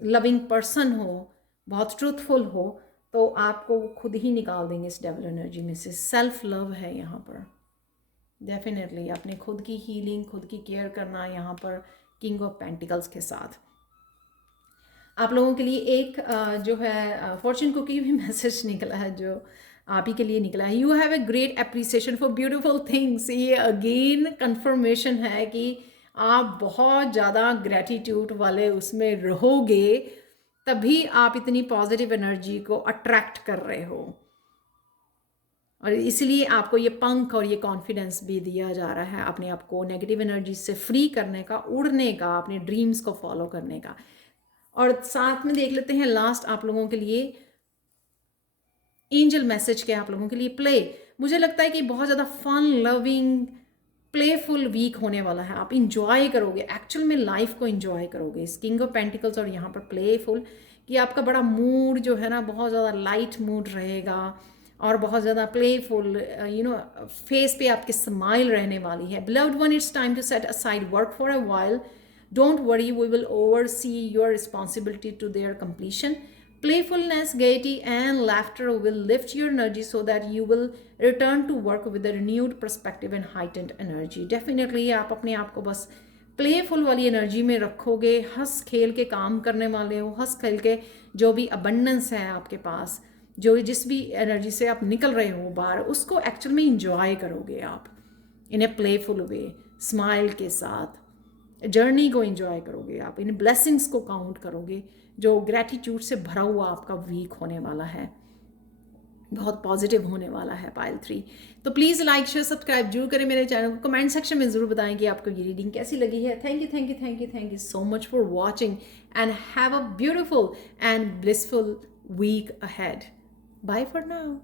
लविंग पर्सन हो, बहुत ट्रूथफुल हो, तो आपको खुद ही निकाल देंगे इस डेवल एनर्जी में से। सेल्फ लव है यहाँ पर, डेफिनेटली अपने खुद की हीलिंग, खुद की केयर करना यहाँ पर किंग ऑफ पेंटिकल्स के साथ। आप लोगों के लिए एक जो है फॉर्चून कुकी भी मैसेज निकला है, जो आप ही के लिए निकला है। You have a great appreciation for beautiful things. ये अगेन कंफर्मेशन है कि आप बहुत ज़्यादा ग्रेटिट्यूड वाले उसमें रहोगे, तभी आप इतनी पॉजिटिव एनर्जी को अट्रैक्ट कर रहे हो, और इसलिए आपको ये पंख और ये कॉन्फिडेंस भी दिया जा रहा है अपने आप को नेगेटिव एनर्जी से फ्री करने का, उड़ने का, अपने ड्रीम्स को फॉलो करने का। और साथ में देख लेते हैं लास्ट आप लोगों के लिए एंजल मैसेज क्या आप लोगों के लिए। प्ले, मुझे लगता है कि बहुत ज़्यादा फन लविंग प्लेफुल वीक होने वाला है। आप इंजॉय करोगे, एक्चुअल में लाइफ को इंजॉय करोगे इस किंग ऑफ पेंटिकल्स और यहाँ पर प्लेफुल, कि आपका बड़ा मूड जो है ना बहुत ज़्यादा लाइट मूड रहेगा और बहुत ज़्यादा प्लेफुल, फेस पे आपके स्माइल रहने वाली है। Beloved one, it's time to set aside work for a while. Don't worry, we will oversee your responsibility to their completion. Playfulness, gaiety, and laughter will lift your energy so that you will return to work with a renewed perspective and heightened energy. Definitely आप अपने आप को बस प्लेफुल वाली एनर्जी में रखोगे, हंस खेल के काम करने वाले हो, हंस खेल के जो भी अबंडेंस है आपके पास, जो जिस भी एनर्जी से आप निकल रहे हो बाहर, उसको एक्चुअल में इंजॉय करोगे आप इन ए प्लेफुल वे, स्माइल के साथ जर्नी को एंजॉय करोगे आप, इन ब्लेसिंग्स को काउंट करोगे, जो ग्रैटिट्यूड से भरा हुआ आपका वीक होने वाला है, बहुत पॉजिटिव होने वाला है पाइल 3। तो प्लीज़ लाइक शेयर सब्सक्राइब जरूर करें मेरे चैनल को, कमेंट सेक्शन में ज़रूर बताएं कि आपको ये रीडिंग कैसी लगी है। Thank you thank you thank you thank you so much for watching and have a beautiful and blissful week ahead. Bye for now.